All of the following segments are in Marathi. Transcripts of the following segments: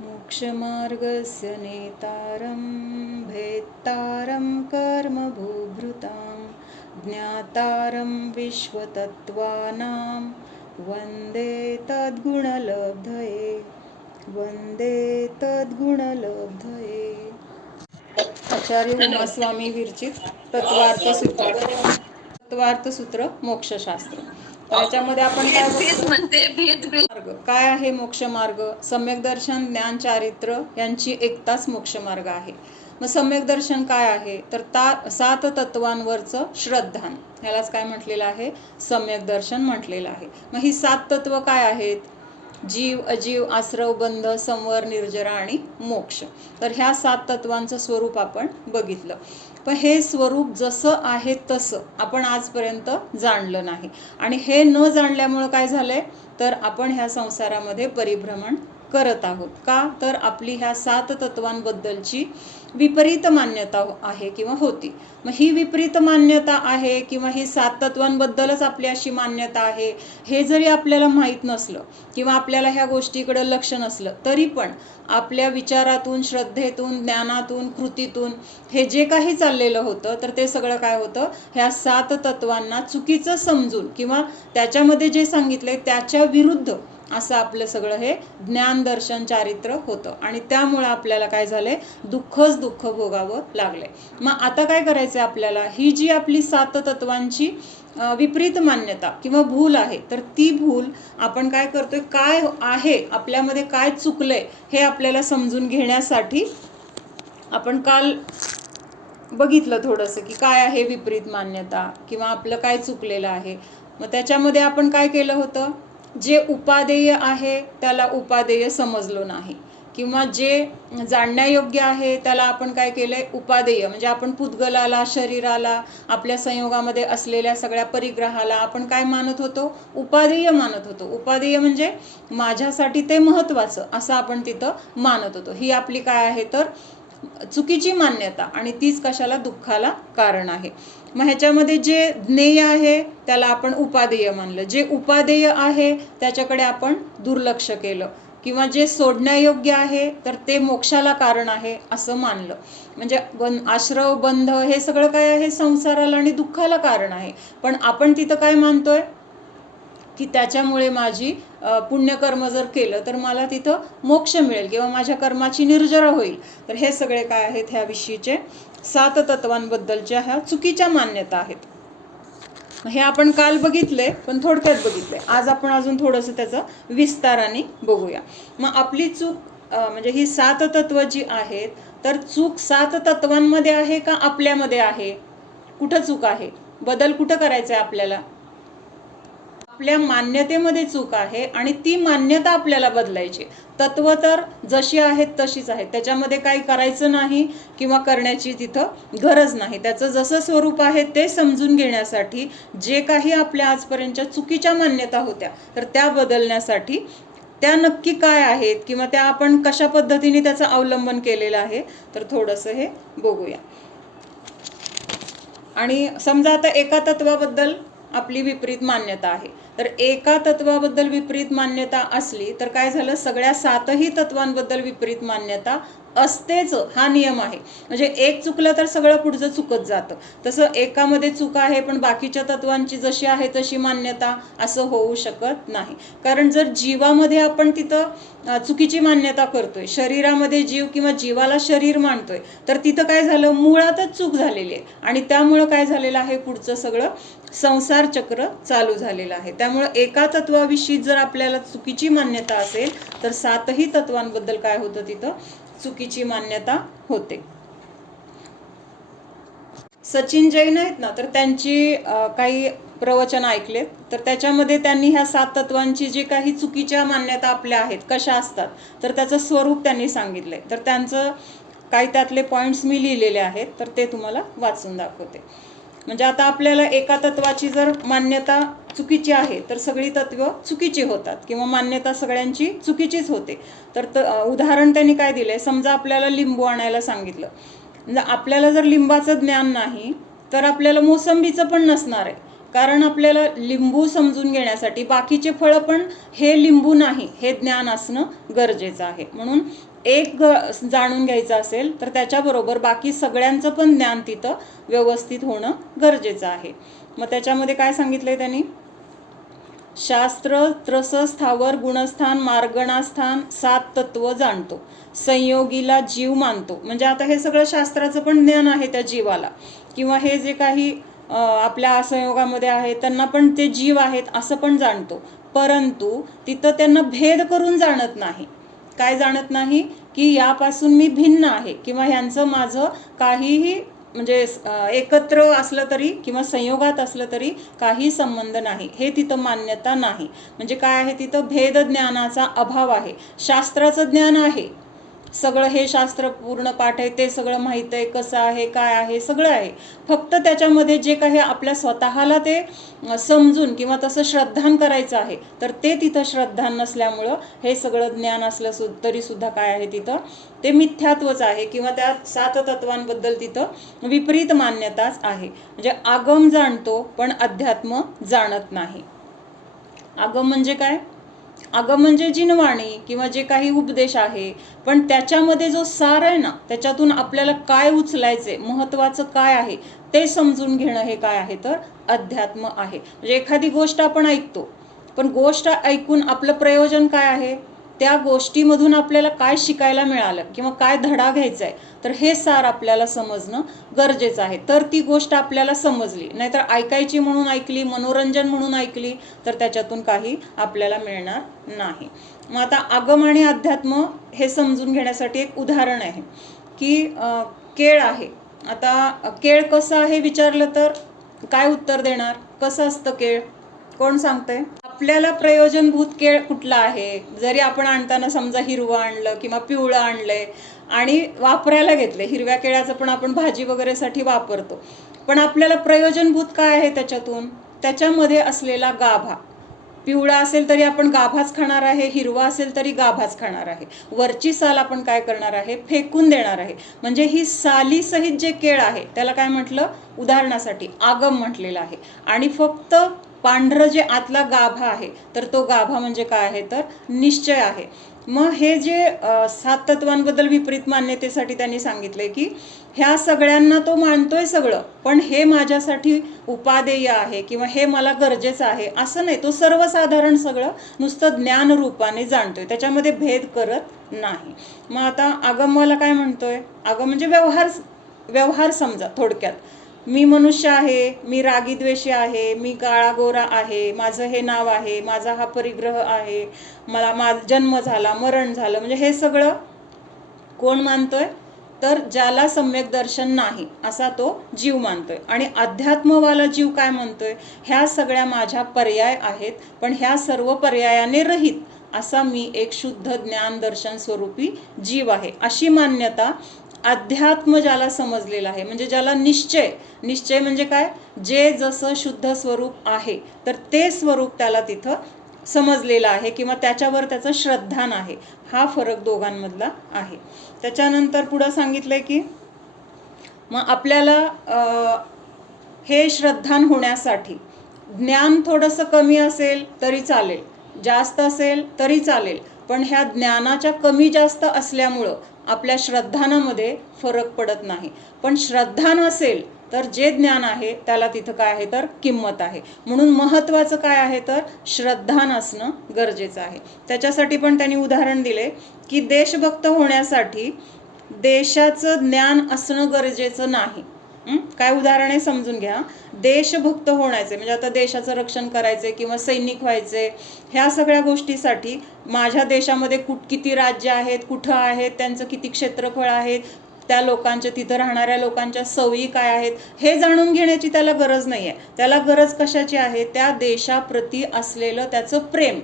मोक्षमार्गस्य नेतारं भेत्तारं कर्मभूभृतां ज्ञातारं विश्वतत्त्वानां वन्दे तद्गुणलब्धये वन्दे तद्गुणलब्धये। आचार्य उमास्वामी विरचित तत्वार्थसूत्र मोक्षशास्त्र। त्याच्यामध्ये आपण काय बघतो, काय आहे मोक्ष मार्ग? सम्यक दर्शन, ज्ञान, चारित्र्य यांची एकताच मोक्ष मार्ग आहे। मग सम्यक दर्शन काय आहे? तर 7 तत्वांवरचं श्रद्धान, ह्यालाच काय म्हटलेलं आहे? सम्यक दर्शन म्हटलेलं आहे। मग ही 7 तत्व काय आहेत? जीव, अजीव, आश्रव, बंध, संवर, निर्जरा आणि मोक्ष। तर ह्या 7 तत्वांचं स्वरूप आपण बघितलं। पण हे स्वरूप जसं आहे तसं आपण आजपर्यंत जाणलं नाही, आणि हे न जाणल्यामुळं काय झालंय, तर आपण ह्या संसारामध्ये परिभ्रमण करत आहोत। का? तर आपली ह्या 7 तत्वांबद्दलची विपरीत मान्यता आहे किंवा होती। मग ही विपरीत मान्यता आहे किंवा ही 7 तत्वांबद्दलच आपली अशी मान्यता आहे, हे जरी आपल्याला माहीत नसलं किंवा आपल्याला ह्या गोष्टीकडे लक्ष नसलं, तरी पण आपल्या विचारातून, श्रद्धेतून, ज्ञानातून, कृतीतून हे जे काही चाललेलं होतं, तर ते सगळं काय होतं? ह्या 7 तत्वांना चुकीचं समजून किंवा त्याच्यामध्ये जे सांगितलंय त्याच्या विरुद्ध असं आपलं सगळं हे ज्ञान, दर्शन, चारित्र्य होतं, आणि त्यामुळे आपल्याला काय झालंय? दुःखच दुःख भोगावं लागलंय। मग आता काय करायचंय आपल्याला? ही जी आपली 7 तत्वांची विपरीत मान्यता किंवा भूल आहे, तर ती भूल आपण काय करतोय, काय आहे आपल्यामध्ये, काय चुकलंय हे आपल्याला समजून घेण्यासाठी आपण काल बघितलं थोडंसं की काय आहे विपरीत मान्यता किंवा आपलं काय चुकलेलं आहे। मग त्याच्यामध्ये आपण काय केलं होतं? जे उपादेय आहे त्याला उपादेय समजलो नाही, किंवा जे जाणण्यायोग्य आहे त्याला आपण काय केलंय? उपादेय, म्हणजे आपण पुद्गलाला, शरीराला, आपल्या संयोगामध्ये असलेल्या सगळ्या परिग्रहाला आपण काय मानत होतो? उपादेय मानत होतो। उपादेय म्हणजे माझ्यासाठी ते महत्त्वाचं असं आपण तिथं मानत होतो। ही आपली काय आहे? तर चुकीची मान्यता, आणि तीच कशाला? दुःखाला कारण आहे। मग ह्याच्यामध्ये जे ज्ञेय आहे त्याला आपण उपादेय मानलं, जे उपादेय आहे त्याच्याकडे आपण दुर्लक्ष केलं, किंवा जे सोडण्यायोग्य आहे तर ते मोक्षाला कारण आहे असं मानलं। म्हणजे आश्रव, बंध हे सगळं काय आहे? संसाराला आणि दुःखाला कारण आहे। पण आपण तिथं काय मानतोय की त्याच्यामुळे माझी पुण्यकर्म जर केलं तर मला तिथं मोक्ष मिळेल किंवा माझ्या कर्माची निर्जरा होईल। तर हे सगळे काय आहेत? ह्या विषयीचे 7 तत्वांबद्दलच्या ह्या चुकीच्या मान्यता आहेत। हे आपण काल बघितले, पण थोडक्यात बघितले। आज आपण अजून थोडंसं त्याचं विस्ताराने बघूया। मग आपली चूक म्हणजे ही 7 तत्व जी आहेत, तर चूक 7 तत्वांमध्ये आहे का आपल्यामध्ये आहे? कुठं चूक आहे? बदल कुठं करायचा आहे आपल्याला? आपल्या मान्यतेमध्ये चूक आहे, आणि ती मान्यता आपल्याला बदलायची। तत्व तर जशी आहेत तशीच आहेत, त्याच्यामध्ये काही करायचं नाही किंवा करण्याची तिथं गरज नाही। त्याचं जसं स्वरूप आहे ते समजून घेण्यासाठी जे काही आपल्या आजपर्यंतच्या चुकीच्या मान्यता होत्या, तर त्या बदलण्यासाठी त्या नक्की काय आहेत किंवा त्या आपण कशा पद्धतीने त्याचं अवलंबन केलेलं आहे, तर थोडंसं हे बघूया। आणि समजा आता एका तत्वाबद्दल आपली विपरीत मान्यता आहे, तर एका तत्वाबद्दल विपरीत मान्यता असली तर काय झालं? सगळ्या 7ही तत्वांबद्दल विपरीत मान्यता असतेच, हा नियम आहे। म्हणजे एक चुकलं तर सगळं पुढचं चुकत जातं। तसं एकामध्ये चूक आहे पण बाकीच्या तत्वांची जशी आहे तशी मान्यता, असं होऊ शकत नाही। कारण जर जीवामध्ये आपण तिथं चुकीची मान्यता करतोय, शरीरामध्ये जीव किंवा जीवाला शरीर मानतोय, तर तिथं काय झालं? मुळातच चूक झालेली आहे, आणि त्यामुळं काय झालेलं आहे? पुढचं सगळं संसार चक्र चालू झालेलं आहे। त्यामुळे एका तत्वाविषयी जर आपल्याला चुकीची मान्यता असेल तर 7ही तत्वांबद्दल काय होतं? तिथं चुकीची मान्यता होते। सचिन जैन आहेत ना, तर त्यांची काही प्रवचन ऐकलेत, तर त्याच्यामध्ये त्यांनी ह्या 7 तत्वांची जी काही चुकीच्या मान्यता आपल्या आहेत कशा असतात, तर त्याचं स्वरूप त्यांनी सांगितलंय। तर त्यांचं काही त्यातले पॉईंट्स मी लिहिलेले आहेत, तर ते तुम्हाला वाचून दाखवते। म्हणजे आता आपल्याला एका तत्वाची जर मान्यता चुकीची आहे तर सगळी तत्व चुकीची होतात, किंवा मान्यता सगळ्यांची चुकीचीच होते। तर उदाहरण त्यांनी काय दिलंय? समजा आपल्याला लिंबू आणायला सांगितलं, आपल्याला जर लिंबाचं ज्ञान नाही तर आपल्याला मोसंबीचं पण नसणार आहे, कारण आपल्याला लिंबू समजून घेण्यासाठी बाकीचे फळं पण हे लिंबू नाही हे ज्ञान असणं गरजेचं आहे. म्हणून एक जाणून घ्यायचं असेल तर त्याच्याबरोबर बाकी सगळ्यांचं पण ज्ञान तिथं व्यवस्थित होणं गरजेचं आहे. मग त्याच्यामध्ये काय सांगितलंय त्यांनी, शास्त्र त्रस स्थावर गुणस्थान मार्गणास्थान 7 तत्व जाणतो, संयोगीला जीव मानतो. म्हणजे आता हे सगळं शास्त्राचं पण ज्ञान आहे त्या जीवाला, किंवा हे जे काही आपल्या संयोगामध्ये आहे त्यांना पण ते जीव आहेत असं पण जाणतो. परंतु तिथं त्यांना भेद करून जाणत नाही. काय जाणत नाही की यापासून मी भिन्न आहे किंवा ह्यांचं माझं काहीही म्हणजे एकत्र असलं तरी किंवा संयोगात असलं तरी काही संबंध नाही, हे तिथं मान्यता नाही. म्हणजे काय आहे, तिथं भेद ज्ञानाचा अभाव आहे. शास्त्राचं ज्ञान आहे, सगळं हे शास्त्र पूर्ण पाठ आहे, ते सगळं माहीत आहे, कसं आहे काय आहे सगळं आहे. फक्त त्याच्यामध्ये जे काही आपल्या स्वतःला ते समजून किंवा तसं श्रद्धान करायचं आहे तर ते तिथं श्रद्धान नसल्यामुळं हे सगळं ज्ञान असलं तरी सुद्धा काय आहे तिथं ते मिथ्यात्वच आहे किंवा त्या 7 तत्वांबद्दल तिथं विपरीत मान्यताच आहे. म्हणजे आगम जाणतो पण अध्यात्म जाणत नाही. आगम म्हणजे काय, आगम म्हणजे जिनवाणी किंवा जे काही उपदेश आहे, पण त्याच्यामध्ये जो सार आहे ना, त्याच्यातून आपल्याला काय उचलायचे, महत्त्वाचं काय आहे ते समजून घेणं हे काय आहे तर अध्यात्म आहे. म्हणजे एखादी गोष्ट आपण ऐकतो, पण गोष्ट ऐकून आपलं प्रयोजन काय आहे, त्या गोष्टीमधून आपल्याला काय शिकायला मिळालं किंवा काय धडा घ्यायचा आहे, तर हे सार आपल्याला समजणं गरजेचं आहे. तर ती गोष्ट आपल्याला समजली, नाहीतर ऐकायची म्हणून ऐकली, मनोरंजन म्हणून ऐकली तर त्याच्यातून काही आपल्याला मिळणार नाही. मग आता आगम आणि अध्यात्म हे समजून घेण्यासाठी एक उदाहरण आहे की केळ आहे. आता केळ कसं आहे विचारलं तर काय उत्तर देणार, कसं असतं केळ, कोण सांगतंय? आपल्याला प्रयोजनभूत केळ कुठला आहे, जरी आपण आणताना समजा हिरवं आणलं किंवा पिवळं आणलंय आणि वापरायला घेतले, हिरव्या केळ्याचं पण आपण भाजी वगैरेसाठी वापरतो, पण आपल्याला प्रयोजनभूत काय आहे त्याच्यातून, त्याच्यामध्ये असलेला गाभा. पिवळा असेल तरी आपण गाभाच खाणार आहे, हिरवा असेल तरी गाभाच खाणार आहे. वरची साल आपण काय करणार आहे, फेकून देणार आहे. म्हणजे ही साली सहित जे केळ आहे त्याला काय म्हटलं, उदाहरणासाठी आगम म्हटलेला आहे. आणि फक्त पांढरं जे आतला गाभा आहे तर तो गाभा म्हणजे काय आहे तर निश्चय आहे. मग हे जे 7 तत्वांबद्दल विपरीत मान्यतेसाठी त्यांनी सांगितले की ह्या सगळ्यांना तो मानतोय सगळं, पण हे माझ्यासाठी उपादेय आहे किंवा हे मला गरजेचं आहे असं नाही. तो सर्वसाधारण सगळं नुसतं ज्ञान रूपाने जाणतोय, त्याच्यामध्ये भेद करत नाही. मग आता आगमवाला काय म्हणतोय, आगम म्हणजे व्यवहार समजा थोडक्यात. मी मनुष्य आहे, मी रागीद्वेषी आहे, मी काळा गोरा आहे, माझं हे नाव आहे, माझा हा परिग्रह आहे, मला जन्म झाला, मरण झालं. म्हणजे हे सगळं कोण मानतोय तर ज्याला सम्यक दर्शन नाही असा तो जीव मानतोय. आणि अध्यात्मवाला जीव काय म्हणतोय, ह्या सगळ्या माझ्या पर्याय आहेत, पण ह्या सर्व पर्यायाने रहित असा मी एक शुद्ध ज्ञान दर्शन स्वरूपी जीव आहे, अशी मान्यता अध्यात्म ज्याला समजलेला आहे. म्हणजे ज्याला निश्चय म्हणजे काय, जे जसं शुद्ध स्वरूप आहे तर ते स्वरूप त्याला तिथं समजलेलं आहे किंवा त्याच्यावर त्याचं श्रद्धान आहे. हा फरक दोघांमधला आहे. त्याच्यानंतर पुढं सांगितलंय की मग आपल्याला हे श्रद्धान होण्यासाठी ज्ञान थोडंसं कमी असेल तरी चालेल, जास्त असेल तरी चालेल, पण ह्या ज्ञानाच्या कमी जास्त असल्यामुळं आपल्या श्रद्धानामध्ये फरक पडत नाही. पण श्रद्धान असेल तर जे ज्ञान आहे त्याला तिथं काय आहे तर किंमत आहे. म्हणून महत्त्वाचं काय आहे तर श्रद्धान असणं गरजेचं आहे. त्याच्यासाठी पण त्यांनी उदाहरण दिले की देशभक्त होण्यासाठी देशाचं ज्ञान असणं गरजेचं नाही. काय उदाहरण आहे समजून घ्या. देशभक्त होण्याचे म्हणजे आता देशाचं रक्षण करायचे किंवा सैनिक व्हायचे, ह्या सगळ्या गोष्टीसाठी माझ्या देशामध्ये किती राज्य आहेत, कुठं आहेत, त्यांचं किती क्षेत्रफळ आहेत, त्या लोकांच्या तिथं राहणाऱ्या लोकांच्या सवयी काय आहेत हे जाणून घेण्याची त्याला गरज नाही आहे. त्याला गरज कशाची आहे, त्या देशाप्रती असलेलं त्याचं प्रेम.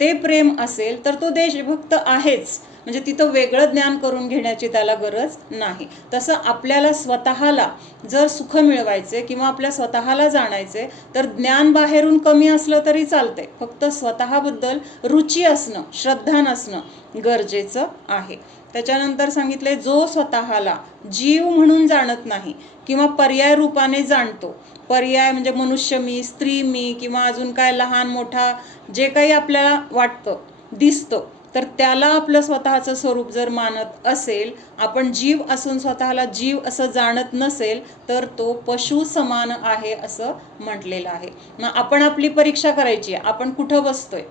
ते प्रेम असेल तर तो देशभक्त आहेच. म्हणजे तिथं वेगळं ज्ञान करून घेण्याची त्याला गरज नाही. तसं आपल्याला स्वतःला जर सुख मिळवायचे किंवा आपल्या स्वतःला जाणायचे तर ज्ञान बाहेरून कमी असलं तरी चालतंय, फक्त स्वतःबद्दल रुची असणं, श्रद्धा नसणं गरजेचं आहे. त्याच्यानंतर सांगितले, जो स्वतःला जीव म्हणून जाणत नाही किंवा पर्याय रूपाने जाणतो, पर्याय म्हणजे मनुष्य मी, स्त्री मी किंवा अजून काय लहान मोठा जे काही आपल्याला वाटतं दिसतं, तर त्याला आपलं स्वतःचं स्वरूप जर मानत असेल, आपण जीव असून स्वतःला जीव असं जाणत नसेल, तर तो पशु समान आहे असं म्हटलेलं आहे. मग आपण आपली परीक्षा करायची आहे, आपण कुठं बसतोय,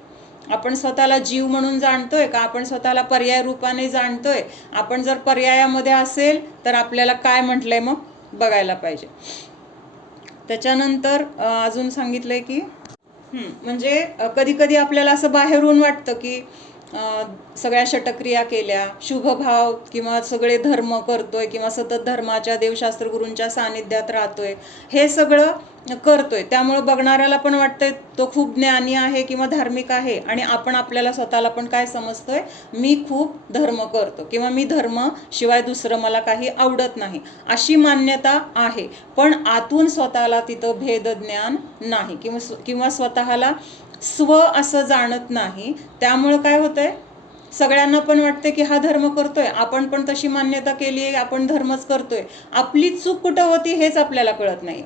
आपण स्वतःला जीव म्हणून जाणतोय का आपण स्वतःला पर्याय रूपाने जाणतोय. आपण जर पर्यायामध्ये असेल तर आपल्याला काय म्हटलंय मग बघायला पाहिजे. त्याच्यानंतर अजून सांगितलंय की म्हणजे कधी कधी आपल्याला असं बाहेरून वाटतं की सगळ्या षटक्रिया केल्या, शुभभाव किंवा सगळे धर्म करतोय किंवा सतत धर्माच्या देवशास्त्र गुरूंच्या सानिध्यात राहतोय, हे सगळं करतोय, त्यामुळे बघणाऱ्याला पण वाटतंय तो खूप ज्ञानी आहे किंवा धार्मिक आहे, आणि आपण आपल्याला स्वतःला पण काय समजतोय, मी खूप धर्म करतो किंवा मी धर्म शिवाय दुसरं मला काही आवडत नाही, अशी मान्यता आहे. पण आतून स्वतःला तिथं भेदज्ञान नाही किंवा स्वतःला स्व असं जाणत नाही. त्यामुळं काय होतंय, सगळ्यांना पण वाटतं की हा धर्म करतोय, आपण पण तशी मान्यता केली आहे, आपण धर्मच करतोय. आपली चूक कुठं होती हेच आपल्याला कळत नाही.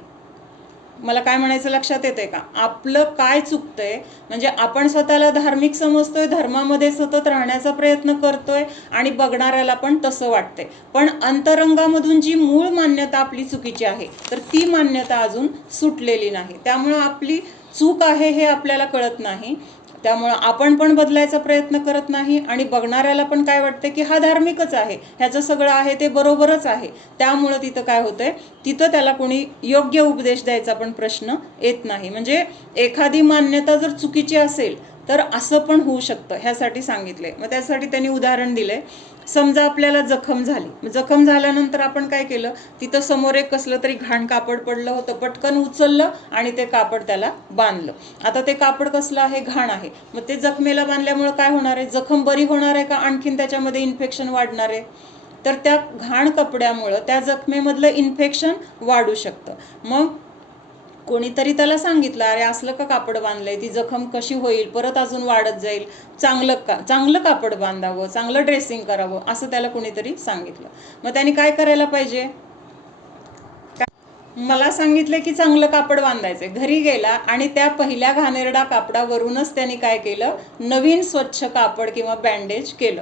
मला काय म्हणायचं लक्षात येतंय का, आपलं काय चुकतंय, म्हणजे आपण स्वतःला धार्मिक समजतोय, धर्मामध्ये सतत राहण्याचा प्रयत्न करतोय आणि बघणाऱ्याला पण तसं वाटतंय, पण अंतरंगामधून जी मूळ मान्यता आपली चुकीची आहे तर ती मान्यता अजून सुटलेली नाही. त्यामुळं आपली चूक आहे हे आपल्याला कळत नाही, त्यामुळं आपण पण बदलायचा प्रयत्न करत नाही आणि बघणाऱ्याला पण काय वाटतं की हा धार्मिकच आहे, ह्याचं सगळं आहे ते बरोबरच आहे. त्यामुळं तिथं काय होतंय, तिथं त्याला कोणी योग्य उपदेश द्यायचा पण प्रश्न येत नाही. म्हणजे एखादी मान्यता जर चुकीची असेल तर असं पण होऊ शकतं, ह्यासाठी सांगितलंय. मग त्यासाठी त्यांनी उदाहरण दिलंय. समजा आपल्याला जखम झाली, जखम झाल्यानंतर आपण काय केलं, तिथं समोर एक कसलं तरी घाण कापड पडलं होतं, पटकन उचललं आणि ते कापड त्याला बांधलं. आता ते कापड कसलं आहे, घाण आहे. मग ते जखमेला बांधल्यामुळे काय होणार आहे, जखम बरी होणार आहे का आणखीन त्याच्यामध्ये इन्फेक्शन वाढणार आहे. तर त्या घाण कपड्यामुळं त्या जखमेमधलं इन्फेक्शन वाढू शकतं. मग कोणीतरी त्याला सांगितलं, अरे असलं का कापड बांधलंय, ती जखम कशी होईल, परत अजून वाढत जाईल, चांगलं कापड बांधावं, चांगलं ड्रेसिंग करावं, असं त्याला कोणीतरी सांगितलं. मग त्याने काय करायला पाहिजे, मला सांगितलं की चांगलं कापड बांधायचंय, घरी गेला आणि त्या पहिल्या घाणेरडा कापडावरूनच त्यांनी काय केलं, नवीन स्वच्छ कापड किंवा बँडेज केलं.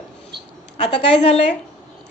आता काय झालंय,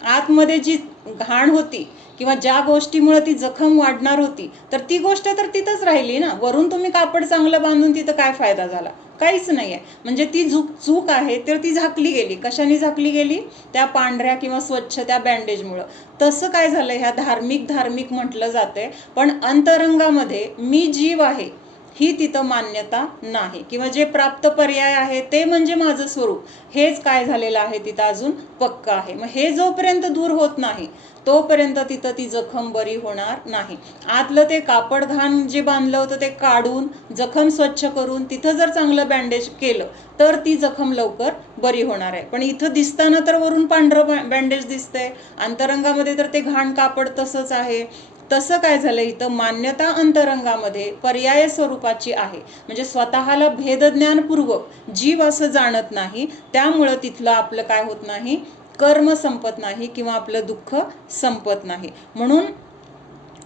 आतमध्ये जी घाण होती किंवा ज्या गोष्टीमुळे ती जखम वाढणार होती तर ती गोष्ट तर तिथंच राहिली ना. वरून तुम्ही कापड चांगलं बांधून तिथं काय फायदा झाला, काहीच नाही आहे. म्हणजे ती चूक आहे तर ती झाकली गेली. कशाने झाकली गेली, त्या पांढऱ्या किंवा स्वच्छ त्या बँडेजमुळं. तसं काय झालं, ह्या धार्मिक म्हटलं जाते, पण अंतरंगामध्ये मी जीव आहे ही तिथं मान्यता नाही, किंवा जे प्राप्त पर्याय आहे ते म्हणजे माझं स्वरूप, हेच काय झालेलं आहे तिथं अजून पक्का आहे. मग हे जोपर्यंत दूर होत नाही तोपर्यंत तिथं ती जखम बरी होणार नाही. आतलं ते कापड घाण जे बांधलं होतं ते काढून जखम स्वच्छ करून तिथं जर चांगलं बँडेज केलं तर ती जखम लवकर बरी होणार आहे. पण इथं दिसताना तर वरून पांढरं बँडेज दिसतंय, अंतरंगामध्ये तर ते घाण कापड तसंच आहे. तसं काय झालं, इथं मान्यता अंतरंगामध्ये पर्याय स्वरूपाची आहे, म्हणजे स्वतःला भेदज्ञानपूर्वक जीव असं जाणत नाही. त्यामुळं तिथलं आपलं काय होत नाही, कर्म संपत नाही किंवा आपलं दुःख संपत नाही. म्हणून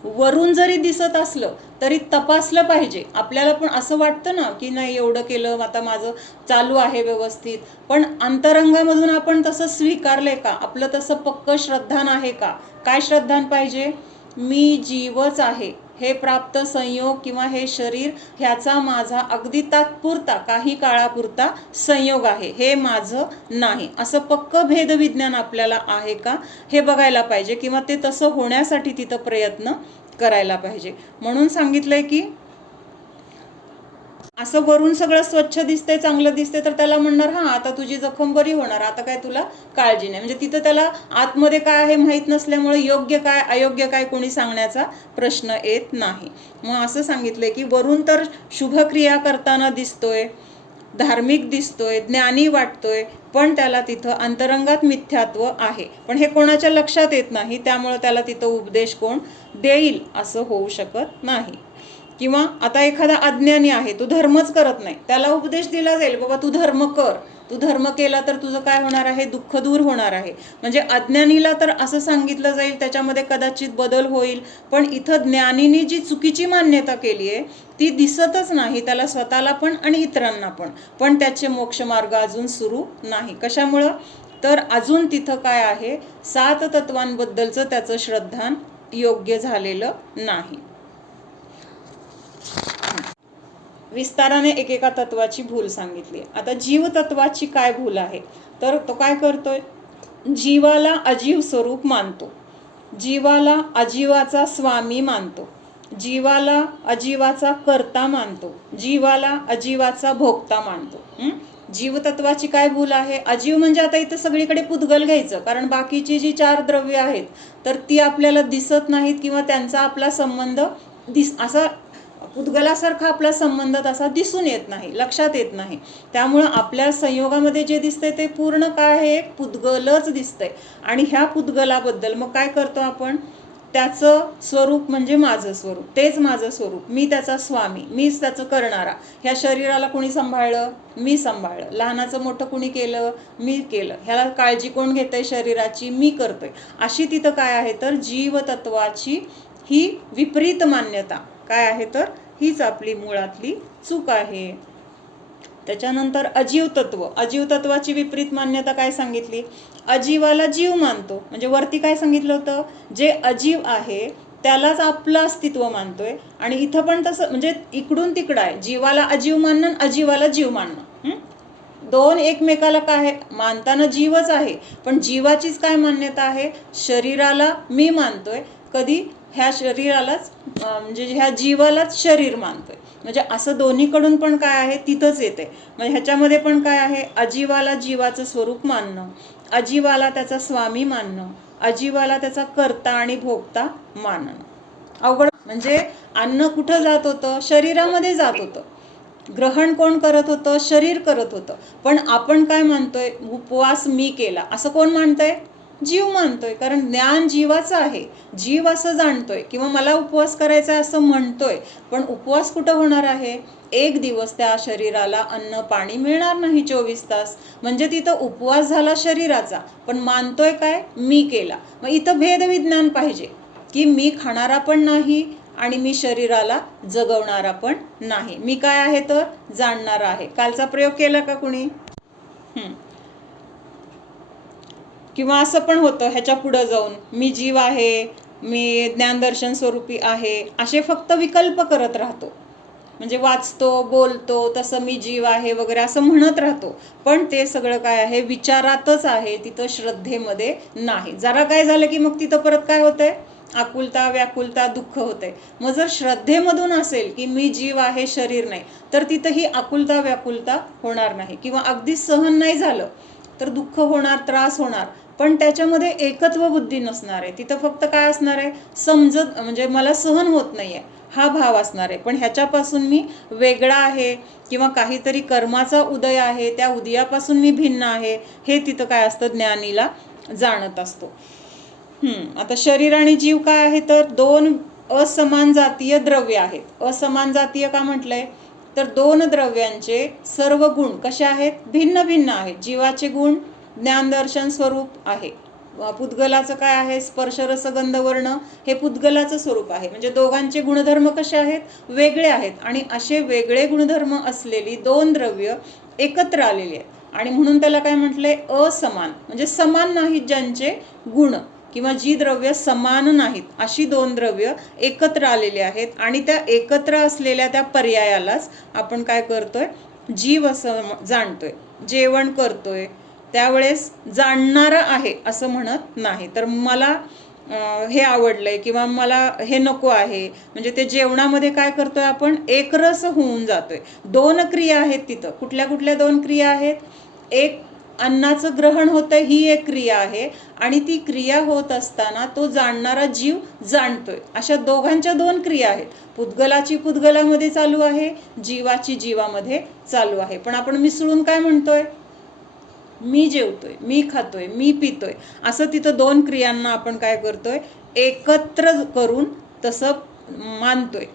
वरून जरी दिसत असलं तरी तपासलं पाहिजे. आपल्याला पण असं वाटतं ना की नाही एवढं केलं, आता माझं चालू आहे व्यवस्थित, पण अंतरंगामधून आपण तसं स्वीकारलंय का, आपलं तसं पक्क श्रद्धान आहे का. काय श्रद्धान पाहिजे, मी जीवच आहे, हे प्राप्त संयोग किंवा हे शरीर ह्याचा माझा अगदी तात्पुरता काही काळापुरता संयोग आहे, हे माझं नाही, असं पक्क भेदविज्ञान आपल्याला आहे का हे बघायला पाहिजे, किंवा ते तसं होण्यासाठी तिथं प्रयत्न करायला पाहिजे. म्हणून सांगितलंय की असं वरून सगळं स्वच्छ दिसतंय, चांगलं दिसतंय, तर त्याला म्हणणार हां आता तुझी जखम बरी होणार, आता काय तुला काळजी नाही. म्हणजे तिथं त्याला आतमध्ये काय आहे माहीत नसल्यामुळे योग्य काय अयोग्य काय कोणी सांगण्याचा प्रश्न येत नाही. मग असं सांगितलंय की वरून तर शुभक्रिया करताना दिसतोय, धार्मिक दिसतोय, ज्ञानी वाटतोय, पण त्याला तिथं अंतरंगात मिथ्यात्व आहे, पण हे कोणाच्या लक्षात येत नाही, त्यामुळे त्याला तिथं उपदेश कोण देईल असं होऊ शकत नाही. किंवा आता एखादा अज्ञानी आहे, तो धर्मच करत नाही, त्याला उपदेश दिला जाईल बाबा तू धर्म कर, तू धर्म केला तर तुझं काय होणार आहे, दुःख दूर होणार आहे. म्हणजे अज्ञानीला तर असं सांगितलं जाईल, त्याच्यामध्ये कदाचित बदल होईल, पण इथं ज्ञानीने जी चुकीची मान्यता केली आहे ती दिसतच नाही त्याला, स्वतःला पण आणि इतरांना पण त्याचे मोक्षमार्ग अजून सुरू नाही. कशामुळं तर अजून तिथं काय आहे, 7 तत्वांबद्दलचं त्याचं श्रद्धान योग्य झालेलं नाही. विस्ताराने एकेका तत्वाची भूल सांगितली. आता जीव तत्वाची काय भूल आहे, तर तो काय करतोय, जीवाला अजीव स्वरूप मानतो, जीवाला अजीवाचा स्वामी मानतो, जीवाला अजीवाचा कर्ता मानतो, जीवाला अजीवाचा भोक्ता मानतो. जीवतत्वाची काय भूल आहे, अजीव म्हणजे आता इथं सगळीकडे पुद्गल घ्यायचं, कारण बाकीची जी 4 द्रव्य आहेत तर ती आपल्याला दिसत नाहीत किंवा त्यांचा आपला संबंध असा पुद्गलासारखा आपला संबंध तसा दिसून येत नाही, लक्षात येत नाही. त्यामुळं आपल्या संयोगामध्ये जे दिसतंय ते पूर्ण काय आहे, एक पुद्गलच दिसतंय. आणि ह्या पुद्गलाबद्दल मग काय करतो आपण, त्याचं स्वरूप म्हणजे माझं स्वरूप, तेच माझं स्वरूप, मी त्याचा स्वामी, मीच त्याचं करणारा. ह्या शरीराला कोणी सांभाळलं, मी सांभाळलं. लहानाचं मोठं कोणी केलं, मी केलं. ह्याला काळजी कोण घेतंय शरीराची, मी करतोय. अशी तिथं काय आहे तर जीवतत्वाची ही विपरीत मान्यता काय आहे तर हीच आपली मुळातली चूक आहे. त्याच्यानंतर अजीव तत्व, अजीव तत्वाची विपरीत मान्यता काय सांगितली, अजीवाला जीव मानतो. म्हणजे वरती काय सांगितलं होतं, जे अजीव आहे त्यालाच आपलं अस्तित्व मानतोय, आणि इथं पण तसं, म्हणजे इकडून तिकडं आहे, जीवाला अजीव मानणं, अजीवाला जीव मानणं. दोन एकमेकाला काय आहे, मानताना जीवच आहे, पण जीवाचीच काय मान्यता आहे, शरीराला मी मानतोय, कधी ह्या शरीरालाच म्हणजे ह्या जीवालाच शरीर मानतोय. म्हणजे असं दोन्हीकडून पण काय आहे तिथंच येते. म्हणजे ह्याच्यामध्ये पण काय आहे, अजीवाला जीवाचं स्वरूप मानणं, अजीवाला त्याचा स्वामी मानणं, अजीवाला त्याचा कर्ता आणि भोगता मानणं. अवघड. म्हणजे अन्न कुठं जात होतं, शरीरामध्ये जात होतं, ग्रहण कोण करत होतं, शरीर करत होतं, पण आपण काय मानतोय, उपवास मी केला असं कोण मानतंय, जीव मानतोय. कारण ज्ञान जीवाचं आहे, जीव असं जाणतोय किंवा मला उपवास करायचा आहे असं म्हणतोय, पण उपवास कुठं होणार आहे, एक दिवस त्या शरीराला अन्न पाणी मिळणार नाही 24 तास, म्हणजे तिथं उपवास झाला शरीराचा, पण मानतोय काय, मी केला. मग इथं भेदविज्ञान पाहिजे की मी खाणारा पण नाही आणि मी शरीराला जगवणारा पण नाही, मी काय आहे तर जाणणारा आहे. कालचा प्रयोग केला का कुणी, किंवा असं पण होतं ह्याच्या पुढं जाऊन, मी जीव आहे, मी ज्ञानदर्शन स्वरूपी आहे, असे फक्त विकल्प करत राहतो. म्हणजे वाचतो, बोलतो, तसं मी जीव आहे वगैरे असं म्हणत राहतो, पण ते सगळं काय आहे, विचारातच आहे, तिथं श्रद्धेमध्ये नाही. जरा काय झालं की मग तिथं परत काय होतंय, आकुलता, व्याकुलता, दुःख होतंय. मग जर श्रद्धेमधून असेल की मी जीव आहे, शरीर नाही, तर तिथं ही आकुलता व्याकुलता होणार नाही. किंवा अगदी सहन नाही झालं तर दुःख होणार, त्रास होणार, पण त्याच्यामध्ये एकत्व बुद्धी नसणार आहे. तिथं फक्त काय असणार आहे, समजत, म्हणजे मला सहन होत नाही आहे हा भाव असणार आहे, पण ह्याच्यापासून मी वेगळा आहे किंवा काहीतरी कर्माचा उदय आहे, त्या उदयापासून मी भिन्न आहे, हे तिथं काय असतं, ज्ञानीला जाणत असतो. आता शरीर आणि जीव काय आहे तर 2 असमान जातीय द्रव्य आहेत. असमान जातीय का म्हटलंय तर 2 द्रव्यांचे सर्व गुण कसे आहेत, भिन्न भिन्न आहेत. जीवाचे गुण ज्ञानदर्शन स्वरूप आहे, पुद्गलाचं काय आहे, स्पर्श रस गंध वर्ण हे पुद्गलाचं स्वरूप आहे. म्हणजे दोघांचे गुणधर्म कसे आहेत, वेगळे आहेत, आणि असे वेगळे गुणधर्म असलेली 2 द्रव्य एकत्र आलेली आहेत, आणि म्हणून त्याला काय म्हटलंय, असमान. म्हणजे समान नाहीत ज्यांचे गुण, किंवा जी द्रव्य समान नाहीत अशी 2 द्रव्य एकत्र आलेली आहेत, आणि त्या एकत्र असलेल्या त्या पर्यायालाच आपण काय करतोय, जीव असं जाणतोय. जेवण करतोय त्यावेळेस जाणणारा आहे असं म्हणत नाही. तर मला हे आवडलंय किंवा मला हे नको आहे, म्हणजे ते जेवणामध्ये काय करतोय आपण, एकरस होऊन जातोय. 2 क्रिया आहेत तिथं. कुठल्या कुठल्या 2 क्रिया आहेत, एक अन्नाचं ग्रहण होतं ही एक क्रिया आहे आणि ती क्रिया होत असताना तो जाणणारा जीव जाणतोय. अशा दोघांच्या दोन क्रिया आहेत. पुद्गलाची पुद्गलामध्ये चालू आहे, जीवाची जीवामध्ये चालू आहे. पण आपण मिसळून काय म्हणतोय? मी जेवतोय, मी खातोय, मी पितोय, असं तिथं दोन क्रियांना आपण काय करतोय? एकत्र करून तसं मानतोय.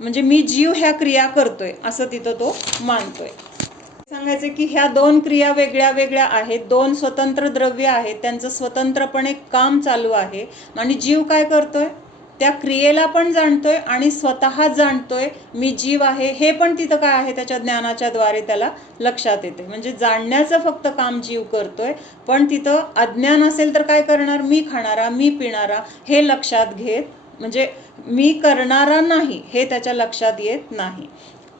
म्हणजे मी जीव ह्या क्रिया करतोय असं तिथं तो मानतोय. सांगायचं की ह्या दोन क्रिया वेगळ्या वेगळ्या आहेत, दोन स्वतंत्र द्रव्य आहेत, त्यांचं स्वतंत्रपणे काम चालू आहे आणि जीव काय करतोय? त्या क्रियेला पण जाणतोय आणि स्वतः जाणतोय मी जीव आहे हे पण तिथं काय आहे? त्याच्या ज्ञानाच्या द्वारे त्याला लक्षात येते. म्हणजे जाणण्याचं फक्त काम जीव करतोय, पण तिथं अज्ञान असेल तर काय करणार? मी खाणारा, मी पिणारा हे लक्षात घेत, म्हणजे मी करणारा नाही हे त्याच्या लक्षात येत नाही.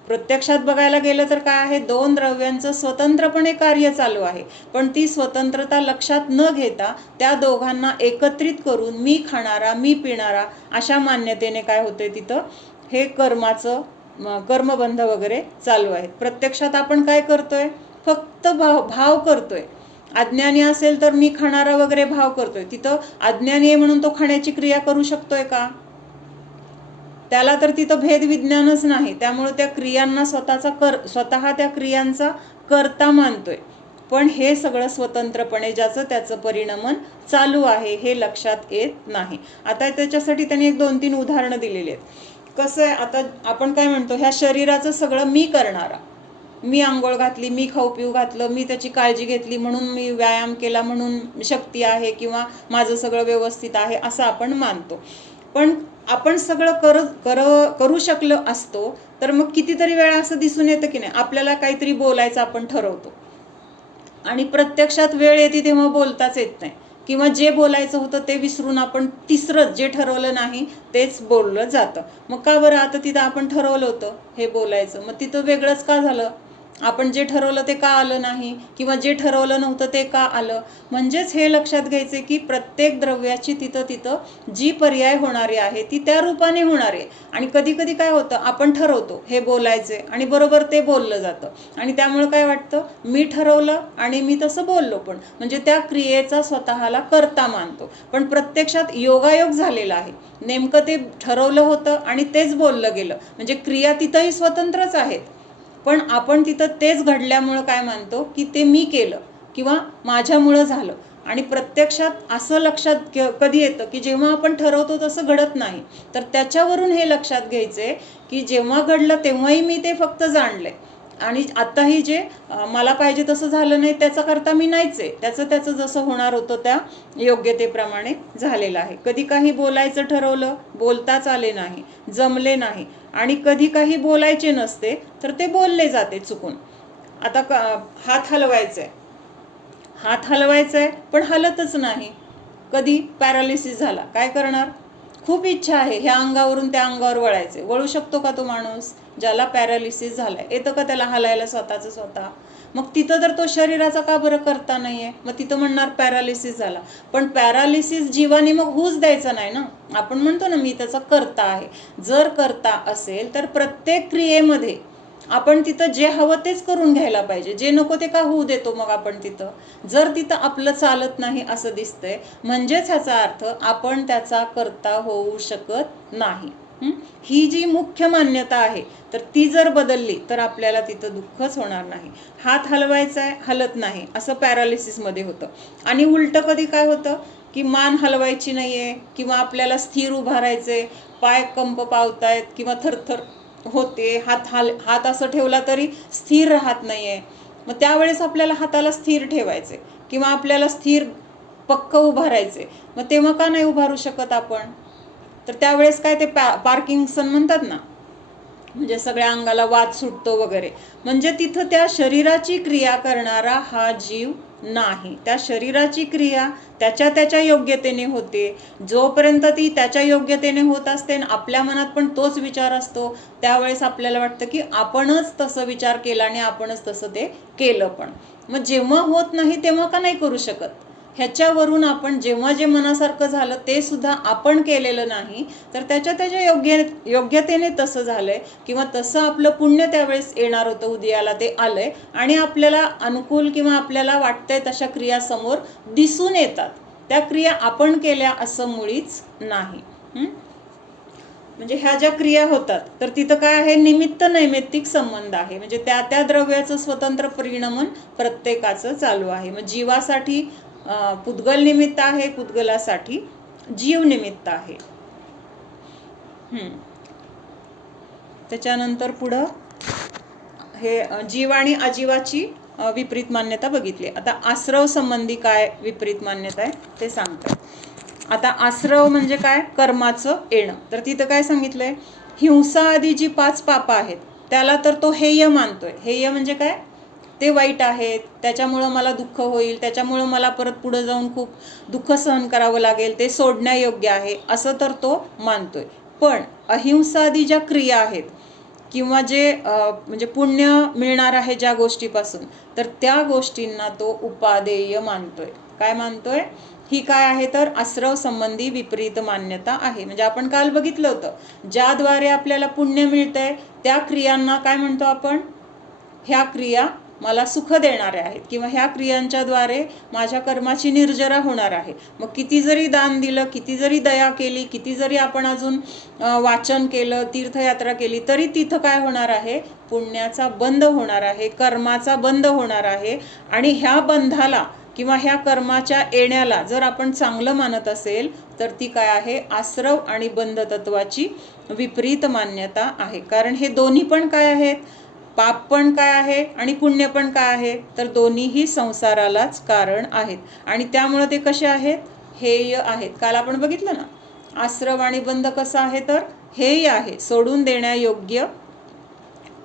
प्रत्यक्षात बघायला गेलं तर काय आहे? दोन द्रव्यांचं स्वतंत्रपणे कार्य चालू आहे, पण ती स्वतंत्रता लक्षात न घेता त्या दोघांना एकत्रित करून मी खाणारा, मी पिणारा अशा मान्यतेने काय होतंय? तिथं हे कर्मबंध वगैरे चालू आहेत. प्रत्यक्षात आपण काय करतोय? फक्त भाव करतोय. अज्ञानी असेल तर मी खाणारा वगैरे भाव करतोय. तिथं अज्ञानी आहे म्हणून तो खाण्याची क्रिया करू शकतोय का? त्याला तर तिथं भेद विज्ञानच नाही. त्यामुळे त्या क्रियांना स्वतः त्या क्रियांचा कर्ता मानतोय. पण हे सगळं स्वतंत्रपणे ज्याचं त्याचं परिणमन चालू आहे हे लक्षात येत नाही. आता त्याच्यासाठी त्यांनी 1-2-3 उदाहरणं दिलेली आहेत. कसं आहे? आता आपण काय म्हणतो? ह्या शरीराचं सगळं मी करणारा, मी आंघोळ घातली, मी खाऊ पिऊ घातलं, मी त्याची काळजी घेतली म्हणून मी व्यायाम केला म्हणून शक्ती आहे किंवा माझं सगळं व्यवस्थित आहे असं आपण मानतो. पण आपण सगळं करू शकलो असतो तर मग कितीतरी वेळा असं दिसून येतं की नाही, आपल्याला काहीतरी बोलायचं आपण ठरवतो आणि प्रत्यक्षात वेळ येते तेव्हा बोलताच येत नाही, किंवा जे बोलायचं होतं ते विसरून आपण तिसरं जे ठरवलं नाही तेच बोललं जातं. मग का बरं? आता तिथं आपण ठरवलं होतं हे बोलायचं, मग तिथं वेगळंच का झालं? आपण जे ठरवलं ते का आलं नाही, किंवा जे ठरवलं नव्हतं ते का आलं? म्हणजेच हे लक्षात घ्यायचे की प्रत्येक द्रव्याची तिथं जी पर्याय होणारी आहे ती त्या रूपाने होणार आहे. आणि कधी कधी काय होतं? आपण ठरवतो हे बोलायचे आणि बरोबर ते बोललं जातं आणि त्यामुळे काय वाटतं? मी ठरवलं आणि मी तसं बोललो पण, म्हणजे त्या क्रियेचा स्वतःला कर्ता मानतो. पण प्रत्यक्षात योगायोग झालेला आहे. नेमकं ते ठरवलं होतं आणि तेच बोललं गेलं, म्हणजे क्रिया तिथंही स्वतंत्रच आहेत. पण आपण तिथं तेच घडल्यामुळं काय मानतो की ते मी केलं किंवा माझ्यामुळं झालं. आणि प्रत्यक्षात असं लक्षात कधी येतं की जेव्हा आपण ठरवतो तसं घडत नाही. तर त्याच्यावरून हे लक्षात घ्यायचे की जेव्हा घडलं तेव्हाही मी ते फक्त जाणले आणि आत्ताही जे मला पाहिजे तसं झालं नाही त्याचा करता मी नाहीच आहे. त्याचं जसं होणार होतं त्या योग्यतेप्रमाणे झालेलं आहे. कधी काही बोलायचं ठरवलं, बोलताच आले नाही, जमले नाही, आणि कधी काही बोलायचे नसते तर ते बोलले जाते चुकून. आता हात हलवायचा आहे पण हलतच नाही. कधी? पॅरालिसिस झाला. काय करणार? खूप इच्छा आहे ह्या अंगावरून त्या अंगावर वळायचे, वळू शकतो का तो माणूस? ज्याला पॅरालिसिस झालाय येतं का त्याला हलायला स्वतः? मग तिथं तर तो शरीराचा का बरं करता नाहीये? मग तिथं म्हणणार पॅरालिसिस झाला. पण पॅरालिसिस जीवाने मग होऊच द्यायचं नाही ना. आपण म्हणतो ना मी त्याचा कर्ता आहे. जर कर्ता असेल तर प्रत्येक क्रियेमध्ये आपण तिथं जे हवं तेच करून घ्यायला पाहिजे. जे नको ते का होऊ देतो मग आपण तिथं? जर तिथं आपलं चालत नाही असं दिसतंय, म्हणजेच ह्याचा अर्थ आपण त्याचा कर्ता होऊ शकत नाही. ही जी मुख्य मान्यता आहे तर ती जर बदलली तर आपल्याला तिथं दुःखच होणार नाही. हात हलवायचा आहे, हलत नाही, असं पॅरालिसिसमध्ये होतं. आणि उलटं कधी काय होतं की मान हलवायची नाहीये किंवा आपल्याला स्थिर उभारायचे, पाय कंप पावतायत किंवा थरथर होते, हात असं ठेवला तरी स्थिर राहत नाहीये. मग त्यावेळेस आपल्याला हाताला स्थिर ठेवायचे किंवा आपल्याला स्थिर पक्क उभारायचे. मग तेव्हा का नाही उभारू शकत आपण? तर त्यावेळेस काय ते पार्किन्सन म्हणतात ना, म्हणजे सगळ्या अंगाला वात सुटतो वगैरे. म्हणजे तिथं त्या शरीराची क्रिया करणारा हा जीव नाही. त्या शरीराची क्रिया त्याच्या योग्यतेने होते. जोपर्यंत ती त्याच्या योग्यतेने होत असते आणि आपल्या मनात पण तोच विचार असतो, त्यावेळेस आपल्याला वाटतं की आपणच तसं विचार केला आणि आपणच तसं ते केलं. पण मग जेव्हा होत नाही तेव्हा का नाही करू शकत? ह्याच्यावरून आपण जेव्हा जे मनासारखं झालं ते सुद्धा आपण केलेलं नाही, तर त्याच्या योग्यतेने तसं झालंय किंवा तसं आपलं पुण्य त्यावेळेस येणार होतं उदयाला, ते आलंय आणि आपल्याला अनुकूल किंवा आपल्याला वाटतंय तशा क्रिया समोर दिसून येतात. त्या क्रिया आपण केल्या असं मुळीच नाही. म्हणजे ह्या ज्या क्रिया होतात तर तिथं काय आहे, निमित्त नैमित्तिक संबंध आहे. म्हणजे त्या त्या द्रव्याचं स्वतंत्र परिणमन प्रत्येकाचं चालू आहे. मग जीवासाठी पुद्गल निमित्त आहे, पुद्गलासाठी जीव निमित्त आहे. त्याच्यानंतर पुढं हे जीव आणि अजीवाची विपरीत मान्यता बघितली. आता आश्रव संबंधी काय विपरीत मान्यता आहे ते सांगतात. आता आश्रव म्हणजे काय, कर्माचं येणं. तर तिथं काय सांगितलंय, हिंसा आदी जी 5 पापं आहेत त्याला तर तो हेय मानतोय. हेय म्हणजे काय, ते वाईट आहेत, त्याच्यामुळं मला दुःख होईल, त्याच्यामुळं मला परत पुढं जाऊन खूप दुःख सहन करावं लागेल, ते सोडण्यायोग्य आहे असं तर तो मानतोय. पण अहिंसादी ज्या क्रिया आहेत किंवा जे म्हणजे पुण्य मिळणार आहे ज्या गोष्टीपासून, तर त्या गोष्टींना तो उपादेय मानतोय. काय मानतोय, ही काय आहे तर आश्रव संबंधी विपरीत मान्यता आहे. म्हणजे आपण काल बघितलं होतं, ज्याद्वारे आपल्याला पुण्य मिळतंय त्या क्रियांना काय म्हणतो आपण, ह्या क्रिया मला सुख देणाऱ्या आहेत किंवा ह्या क्रियांच्याद्वारे माझ्या कर्माची निर्जरा होणार आहे. मग किती जरी दान दिलं, किती जरी दया केली, किती जरी आपण अजून वाचन केलं, तीर्थयात्रा केली, तरी तिथं काय होणार आहे, पुण्याचा बंध होणार आहे, कर्माचा बंध होणार आहे. आणि ह्या बंधाला किंवा ह्या कर्माच्या येण्याला जर आपण चांगलं मानत असेल तर ती काय आहे, आश्रव आणि बंध तत्वाची विपरीत मान्यता आहे. कारण हे दोन्ही पण काय आहेत, पाप पण काय आहे आणि पुण्य पण काय आहे, तर दोन्हीही संसारालाच कारण आहेत. आणि त्यामुळे ते कसे आहेत, हेय आहेत. काल आपण बघितलं ना, आश्रव आणि बंध कसं आहे तर हेय आहे, सोडून देण्यायोग्य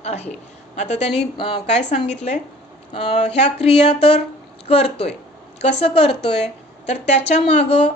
आहे. आता त्यांनी काय सांगितलंय, ह्या क्रिया तर करतोय, कसं करतोय तर त्याच्या मागं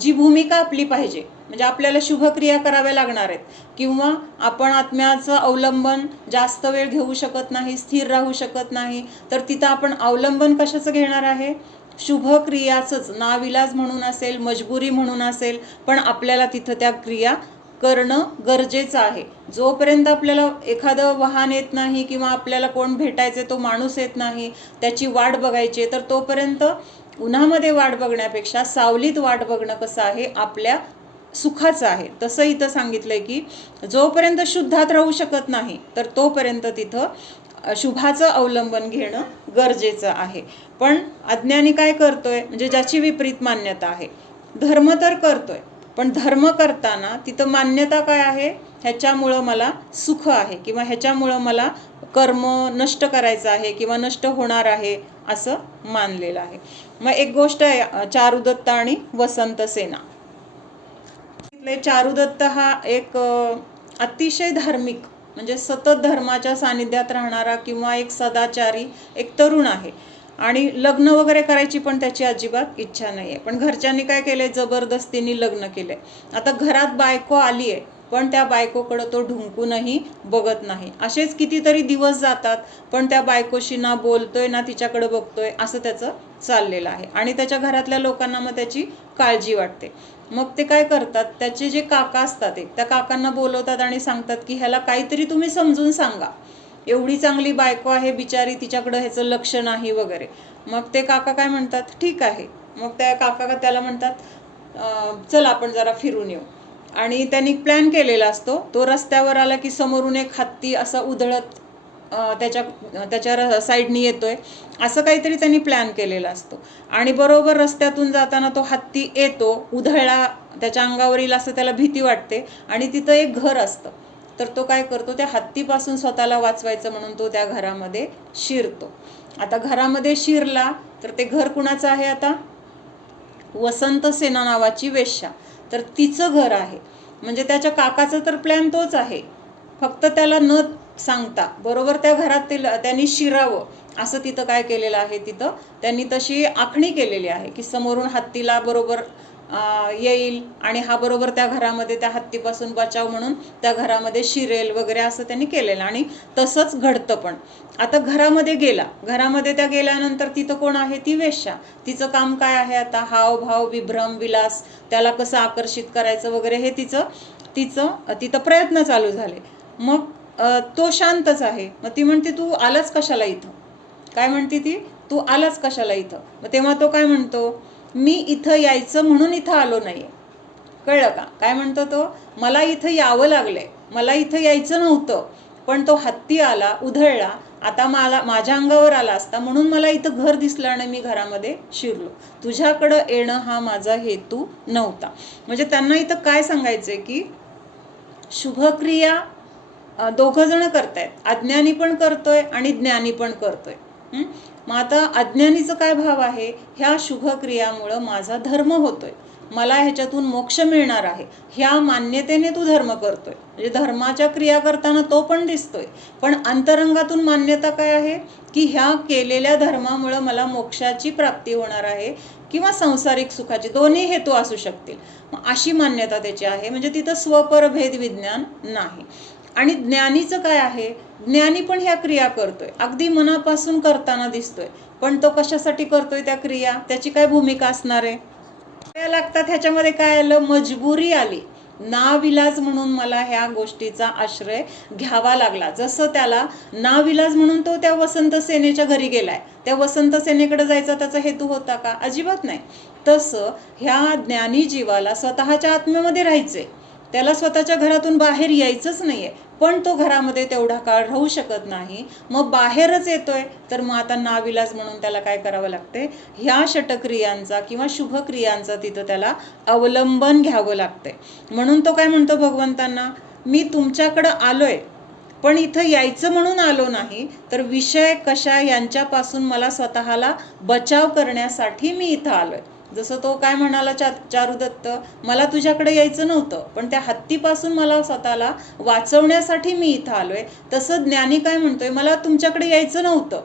जी भूमिका आपली पाहिजे, म्हणजे आपल्याला शुभक्रिया कराव्या लागणार आहेत किंवा आपण आत्म्याचं अवलंबन जास्त वेळ घेऊ शकत नाही, स्थिर राहू शकत नाही, तर तिथं आपण अवलंबन कशाचं घेणार आहे, शुभक्रियाचंच. नाविलाज म्हणून असेल, मजबुरी म्हणून असेल, पण आपल्याला तिथं त्या क्रिया करणं गरजेचं आहे. जोपर्यंत आपल्याला एखादं वाहन येत नाही किंवा आपल्याला कोण भेटायचे तो माणूस येत नाही, त्याची वाट बघायची, तर तोपर्यंत उन्हामध्ये वाट बघण्यापेक्षा सावलीत वाट बघणं कसं आहे, आपल्या सुखाचं आहे. तसं इथं सांगितलंय की जोपर्यंत शुद्धात राहू शकत नाही तर तोपर्यंत तिथं शुभाचं अवलंबन घेणं गरजेचं आहे. पण अज्ञानी काय करतोय, म्हणजे ज्याची विपरीत मान्यता आहे, धर्म तर करतोय पण धर्म करताना तिथं मान्यता काय आहे, ह्याच्यामुळं मला सुख आहे किंवा ह्याच्यामुळं मला कर्म नष्ट करायचं आहे किंवा नष्ट होणार आहे असं मानलेलं आहे. मग एक गोष्ट आहे, चारुदत्त आणि वसंत सेना. चारुदत्त हा एक अतिशय धार्मिक, म्हणजे सतत धर्माच्या सानिध्यात राहणारा किंवा एक सदाचारी एक तरुण आहे. आणि लग्न वगैरे करायची पण त्याची अजिबात इच्छा नाही आहे. पण घरच्यांनी काय केलंय, जबरदस्तीने लग्न केलंय. आता घरात बायको आली आहे पण त्या बायकोकडं तो ढुंकूनही बघत नाही. असेच कितीतरी दिवस जातात पण त्या बायकोशी ना बोलतोय ना तिच्याकडे बघतोय, असं त्याचं चाललेलं आहे. आणि त्याच्या घरातल्या लोकांना मग त्याची काळजी वाटते. मग ते काय करतात, त्याचे जे काका असतात त्या काकांना बोलवतात आणि सांगतात की ह्याला काहीतरी तुम्ही समजून सांगा, एवढी चांगली बायको आहे बिचारी, तिच्याकडं ह्याचं लक्ष नाही वगैरे. मग ते काका काय म्हणतात, ठीक आहे. मग त्या काका त्याला म्हणतात चल आपण जरा फिरून येऊ. आणि त्यांनी प्लॅन केलेला असतो. तो रस्त्यावर आला की समोरून एक हत्ती असा उधळत त्याच्या साईडनी येतोय, असं काहीतरी त्यांनी प्लॅन केलेला असतो. आणि बरोबर रस्त्यातून जाताना तो हत्ती येतो, उधळला त्याच्या अंगावरील, असं त्याला भीती वाटते. आणि तिथं एक घर असतं, तर तो काय करतो, त्या हत्तीपासून स्वतःला वाचवायचं म्हणून तो त्या घरामध्ये शिरतो. आता घरामध्ये शिरला तर ते घर कुणाचं आहे, आता वसंत सेना नावाची वेश्या, तर तिचं घर आहे. म्हणजे त्याच्या काकाचा तर प्लॅन तोच आहे, फक्त त्याला न सांगता बरोबर त्या घरात त्यांनी शिरावं असं तिथं काय केलेलं आहे, तिथं त्यांनी तशी आखणी केलेली आहे की समोरून हत्तीला बरोबर येईल आणि हा बरोबर त्या घरामध्ये त्या हत्तीपासून बचाव म्हणून त्या घरामध्ये शिरेल वगैरे असं त्यांनी केलेलं आणि तसंच घडतं पण. आता घरामध्ये गेला, घरामध्ये त्या गेल्यानंतर तिथं कोण आहे? ती वेश्या. तिचं काम काय आहे आता? हावभाव, विभ्रम, विलास, त्याला कसं आकर्षित करायचं वगैरे हे तिथं प्रयत्न चालू झाले. मग तो शांतच आहे. मग ती म्हणते तू आलाच कशाला इथं? काय म्हणते ती? तू आलाच कशाला इथं? मग तेव्हा तो काय म्हणतो? मी इथं यायचं म्हणून इथं आलो नाहीये. कळलं का? काय म्हणतो तो? मला इथं यावं लागलंय, मला इथं यायचं नव्हतं, पण तो हत्ती आला, उधळला, आता माझ्या अंगावर आला असता म्हणून मला इथं घर दिसलं आणि मी घरामध्ये शिरलो. तुझ्याकडं येणं हा माझा हेतू नव्हता. म्हणजे त्यांना इथं काय सांगायचंय की शुभक्रिया दोघं जण करतायत, अज्ञानी पण करतोय आणि ज्ञानी पण करतोय. मग आता अज्ञानीचं काय भाव आहे? ह्या शुभक्रियामुळं माझा धर्म होतोय, मला ह्याच्यातून मोक्ष मिळणार आहे, ह्या मान्यतेने तू धर्म करतोय. म्हणजे धर्माच्या क्रिया करताना तो पण दिसतोय, पण अंतरंगातून मान्यता काय आहे की ह्या केलेल्या धर्मामुळं मला मोक्षाची प्राप्ती होणार आहे किंवा सांसारिक सुखाची, दोन्ही हेतू असू शकतील. मग अशी मान्यता त्याची आहे. म्हणजे तिथं स्वपर भेद विज्ञान नाही. आणि ज्ञानीचं काय आहे? ज्ञानी पण ह्या क्रिया करतोय, अगदी मनापासून करताना दिसतोय, पण तो कशासाठी करतोय त्या क्रिया? त्याची काय भूमिका असणार आहे? क्रिया लागतात. ह्याच्यामध्ये काय आलं? मजबुरी आली, नाविलाज म्हणून मला ह्या गोष्टीचा आश्रय घ्यावा लागला. जसं त्याला नाविलाज म्हणून तो त्या वसंत सेनेच्या घरी गेलाय, त्या वसंत सेनेकडे जायचा त्याचा हेतू होता का? अजिबात नाही. तसं ह्या ज्ञानी जीवाला स्वतःच्या आत्म्यामध्ये राहायचंय, त्याला स्वतःच्या घरातून बाहेर यायचंच नाहीये, पण तो घरामध्ये तेवढा काळ राहू शकत नाही. मग बाहेरच येतोय, तर मग आता नाविलाज म्हणून त्याला काय करावं लागते? ह्या षटक्रियांचा किंवा शुभक्रियांचा तिथं त्याला अवलंबन घ्यावं लागतंय. म्हणून तो काय म्हणतो भगवंतांना? मी तुमच्याकडं आलोय, पण इथं यायचं म्हणून आलो नाही, तर विषय कशा यांच्यापासून मला स्वतःला बचाव करण्यासाठी मी इथं आलोय. जसं तो काय म्हणाला चारुदत्त, मला तुझ्याकडे यायचं नव्हतं, पण त्या हत्तीपासून मला स्वतःला वाचवण्यासाठी मी इथं आलोय. तसं ज्ञानी काय म्हणतोय? मला तुमच्याकडे यायचं नव्हतं,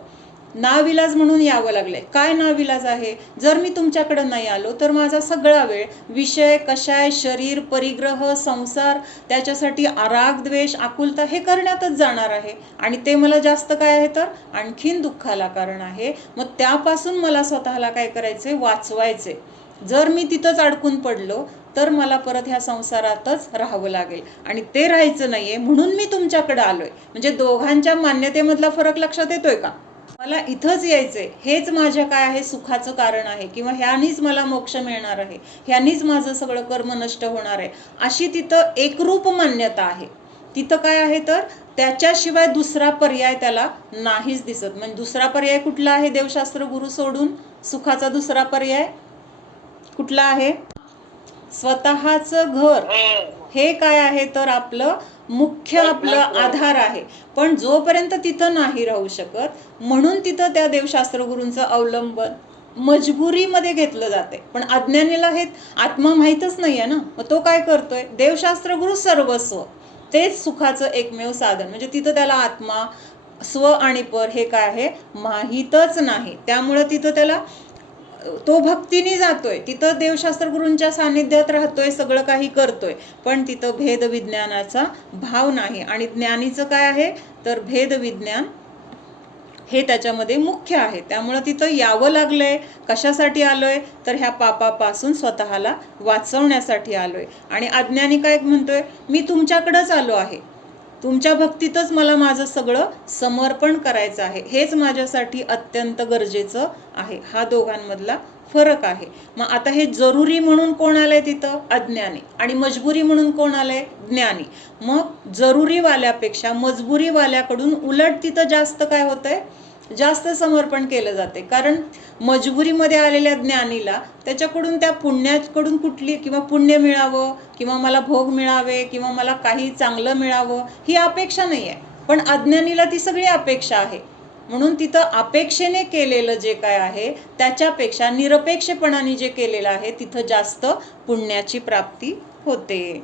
नाविलाज म्हणून यावं लागलंय. काय नाविलाज आहे? जर मी तुमच्याकडे नाही आलो तर माझा सगळा वेळ विषय, कषाय, शरीर, परिग्रह, संसार, त्याच्यासाठी राग, द्वेष, आकुलता हे करण्यातच जाणार आहे, आणि ते मला जास्त काय आहे तर आणखीन दुःखाला कारण आहे. मग त्यापासून मला स्वतःला काय करायचंय? वाचवायचे. जर मी तिथंच अडकून पडलो तर मला परत ह्या संसारातच राहावं लागेल, आणि ते राहायचं नाहीये, म्हणून मी तुमच्याकडे आलोय. म्हणजे दोघांच्या मान्यतेमधला फरक लक्षात येतोय का? मला इथंच यायचंय, हेच माझ्या काय आहे? सुखाचं कारण आहे, किंवा ह्यानीच मला मोक्ष मिळणार आहे, ह्यानीच माझं सगळं कर्म नष्ट होणार आहे, अशी तिथं एकरूप मान्यता आहे. तिथं काय आहे तर त्याच्याशिवाय दुसरा पर्याय त्याला नाहीच दिसत. म्हणजे दुसरा पर्याय कुठला आहे? देवशास्त्र गुरु सोडून सुखाचा दुसरा पर्याय कुठला आहे? स्वतःचं घर हे काय आहे तर आपलं आपलं आधार आहे. पण जोपर्यंत तिथं नाही राहू शकत, म्हणून तिथं त्या देवशास्त्र गुरूंचं अवलंबन मजबुरीमध्ये घेतलं जाते. पण अज्ञानीला हे आत्मा माहीतच नाहीये ना, मग तो काय करतोय? देवशास्त्र गुरु सर्वस्व, तेच सुखाचं एकमेव साधन. म्हणजे तिथं त्याला आत्मा, स्व आणि पर हे काय आहे माहीतच नाही. त्यामुळं तिथं त्याला तो भक्तीने जातोय, तिथं देवशास्त्र गुरूंच्या सानिध्यात राहतोय, सगळं काही करतोय, पण तिथं भेद विज्ञानाचा भाव नाही. आणि ज्ञानीचं काय आहे तर भेद विज्ञान हे त्याच्यामध्ये मुख्य आहे. त्यामुळं तिथं यावं लागलंय. कशासाठी आलोय तर ह्या पापापासून स्वतःला वाचवण्यासाठी आलोय. आणि अज्ञानी काय म्हणतोय? मी तुमच्याकडंच आलो आहे, तुमच्या भक्तीतच मला माझं सगळं समर्पण करायचं आहे, हेच माझ्यासाठी अत्यंत गरजेचं आहे. हा दोघांमधला फरक आहे. मग आता हे जरुरी म्हणून कोण आलंय तिथं? अज्ञानी. आणि मजबुरी म्हणून कोण आलंय? ज्ञानी. मग जरुरीवाल्यापेक्षा मजबुरीवाल्याकडून उलट तिथं जास्त काय होतंय? जास्त समर्पण केलं जाते. कारण मजबुरीमध्ये आलेल्या ज्ञानीला त्याच्याकडून त्या पुण्याकडून कुठली किंवा पुण्य मिळावं किंवा मला भोग मिळावे किंवा मला काही चांगलं मिळावं ही अपेक्षा नाही आहे, पण अज्ञानीला ती सगळी अपेक्षा आहे. म्हणून तिथं अपेक्षेने केलेलं जे काय आहे त्याच्यापेक्षा निरपेक्षपणाने जे केलेलं आहे तिथं जास्त पुण्याची प्राप्ती होते.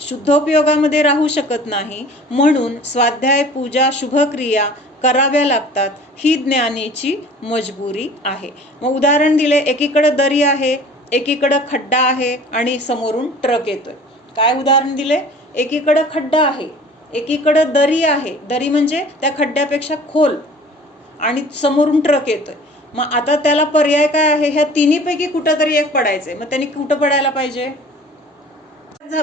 शुद्धोपयोगामध्ये राहू शकत नाही, म्हणून स्वाध्याय, पूजा, शुभक्रिया कराव्या लागतात. ही ज्ञानीची मजबुरी आहे. मग उदाहरण दिले, एकीकडे दरी आहे, एकीकडं खड्डा आहे आणि समोरून ट्रक येतोय. काय उदाहरण दिले? एकीकडं खड्डा आहे, एकीकडं दरी आहे, दरी म्हणजे त्या खड्ड्यापेक्षा खोल, आणि समोरून ट्रक येतोय. मग आता त्याला पर्याय काय आहे? ह्या तिन्हीपैकी कुठं तरी एक पडायचंय. मग त्यांनी कुठं पडायला पाहिजे?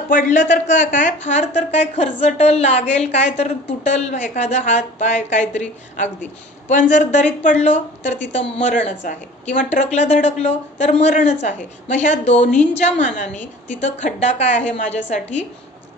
पडलं तर काय फार तर काय खरचटल लागेल, काय तर तुटल एखादा हात पाय काहीतरी अगदी. पण जर दरीत पडलो तर तिथं मरणच आहे, किंवा ट्रकला धडकलो तर मरणच आहे. मग ह्या दोन्हींच्या मानाने तिथं खड्डा काय आहे माझ्यासाठी?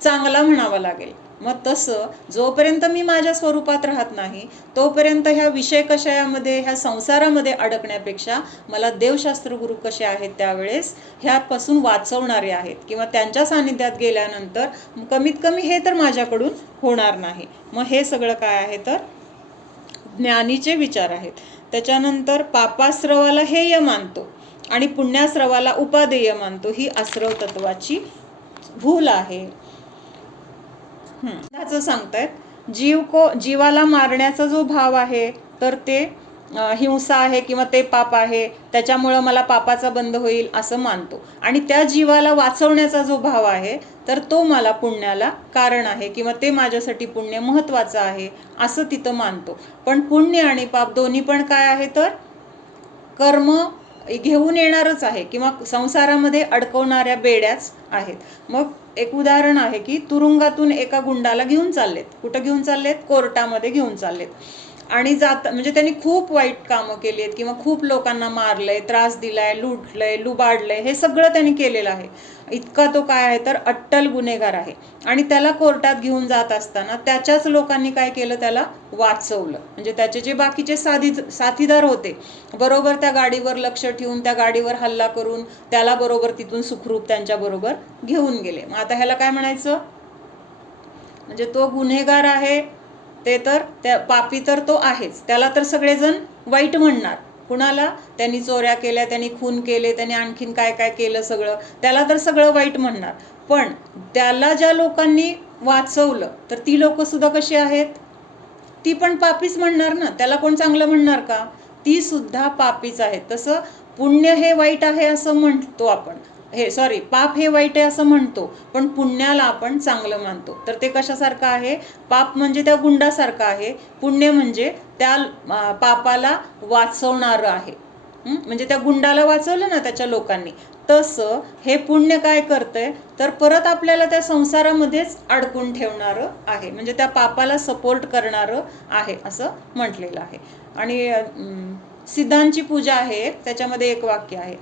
चांगला म्हणावा लागेल. मग तसं जोपर्यंत मी माझ्या स्वरूपात राहत नाही तोपर्यंत ह्या विषय कषयामध्ये, ह्या संसारामध्ये अडकण्यापेक्षा मला देवशास्त्र गुरु कसे आहेत त्यावेळेस ह्यापासून वाचवणारे आहेत, किंवा त्यांच्या सानिध्यात गेल्यानंतर कमीत कमी हे तर माझ्याकडून होणार नाही. मग हे सगळं काय आहे? तर ज्ञानीचे विचार आहेत. त्याच्यानंतर पापाश्रवाला हेय मानतो आणि पुण्याश्रवाला उपादेय मानतो, ही आश्रव तत्वाची भूल आहे. त्याचं सांगतायत जीवाला मारण्याचा जो भाव आहे तर ते हिंसा आहे किंवा ते पाप आहे, त्याच्यामुळं मला पापाचा बंध होईल असं मानतो. आणि त्या जीवाला वाचवण्याचा जो भाव आहे तर तो मला पुण्याला कारण आहे, किंवा ते माझ्यासाठी पुण्य महत्त्वाचं आहे असं तिथं मानतो. पण पुण्य आणि पाप दोन्ही पण काय आहे? तर कर्म घेऊन येणारच आहे, किंवा संसारामध्ये अडकवणाऱ्या बेड्याच आहेत. मग एक उदाहरण आहे की तुरुंगातून एका गुंडाला घेऊन चाललेत. कुठं घेऊन चाललेत? कोर्टामध्ये घेऊन चाललेत. आणि म्हणजे त्यांनी खूप वाईट कामं केली आहेत, किंवा खूप लोकांना मारलंय, त्रास दिलाय, लुटलंय, लुबाडलंय, हे सगळं त्यांनी केलेलं आहे. इतका तो काय आहे? तर अट्टल गुन्हेगार आहे. आणि त्याला कोर्टात घेऊन जात असताना त्याच्याच लोकांनी काय केलं? त्याला वाचवलं. म्हणजे त्याचे जे बाकीचे साथीदार होते बरोबर त्या गाडीवर लक्ष ठेवून त्या गाडीवर हल्ला करून त्याला बरोबर तिथून सुखरूप त्यांच्या बरोबर घेऊन गेले. मग आता ह्याला काय म्हणायचं? म्हणजे तो गुन्हेगार आहे ते तर त्या पापी तर तो आहेच, त्याला तर सगळेजण वाईट म्हणणार. कुणाला? त्यांनी चोऱ्या केल्या, त्यांनी खून केले, त्यांनी आणखीन काय काय केलं सगळं, त्याला तर सगळं वाईट म्हणणार. पण त्याला ज्या लोकांनी वाचवलं तर ती लोक सुद्धा कशी आहेत? ती पण पापीच म्हणणार ना. त्याला कोण चांगलं म्हणणार का? ती सुद्धा पापीच आहेत. तसं पुण्य हे वाईट आहे असं म्हणतो आपण, पाप हे वाईट आहे असं म्हणतो, पण पुण्याला आपण चांगलं मानतो. तर ते कशासारखं आहे? पाप म्हणजे त्या गुंडासारखं आहे, पुण्य म्हणजे त्या पापाला वाचवणारं आहे. म्हणजे त्या गुंडाला वाचवलं ना त्याच्या लोकांनी, तसं हे पुण्य काय करतंय? तर परत आपल्याला त्या संसारामध्येच अडकून ठेवणारं आहे, म्हणजे त्या पापाला सपोर्ट करणारं आहे असं म्हटलेलं आहे. आणि सिद्धांची पूजा आहे, त्याच्यामध्ये एक वाक्य आहे,